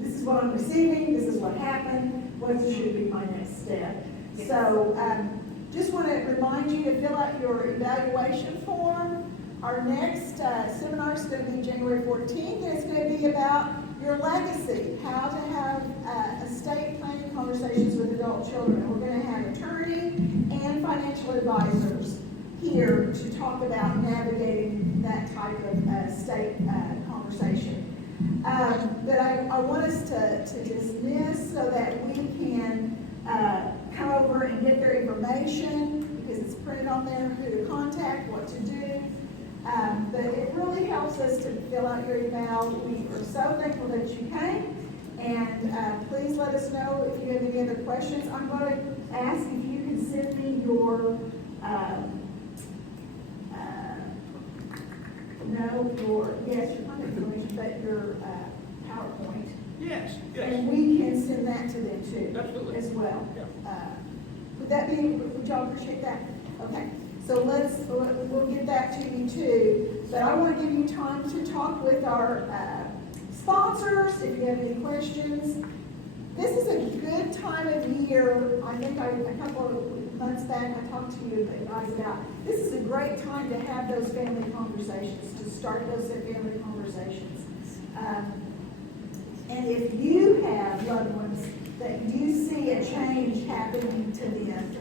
this is what I'm receiving, this is what happened, what should be my next step? So, just want to remind you to fill out your evaluation form. Our next seminar is going to be January 14th, and it's going to be about your legacy, how to have estate planning conversations with adult children. We're going to have attorney and financial advisors here to talk about navigating that type of estate conversation. But I want us to dismiss so that we can come over and get their information, because it's printed on there, who to contact, what to do. But it really helps us to fill out your email. We are so thankful that you came. And please let us know if you have any other questions. I'm going to ask if you can send me your, your contact information, but your PowerPoint. Yes, And we can send that to them too. Absolutely. As well. Yeah. Would y'all appreciate that? Okay, so we'll get that to you too. But I want to give you time to talk with our sponsors, if you have any questions. This is a good time of year. I think a couple of months back, I talked to you guys about, this is a great time to have those family conversations, to start those family conversations. And if you have loved ones that you see a change happening to them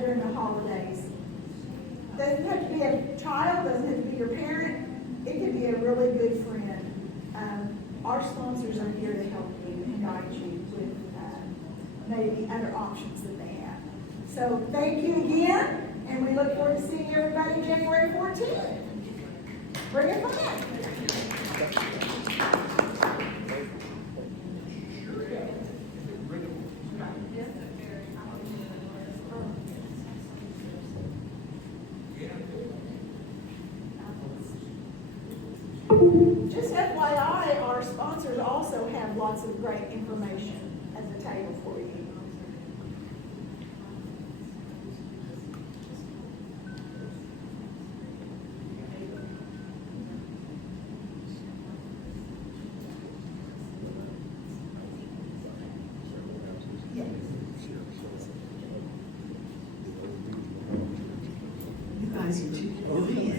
during the holidays, doesn't have to be a child, doesn't have to be your parent, it can be a really good friend. Our sponsors are here to help you and guide you with maybe other options that they have. So thank you again, and we look forward to seeing everybody January 14th. Bring it back. Just FYI, our sponsors also have lots of great information at the table for you. You guys are too quiet.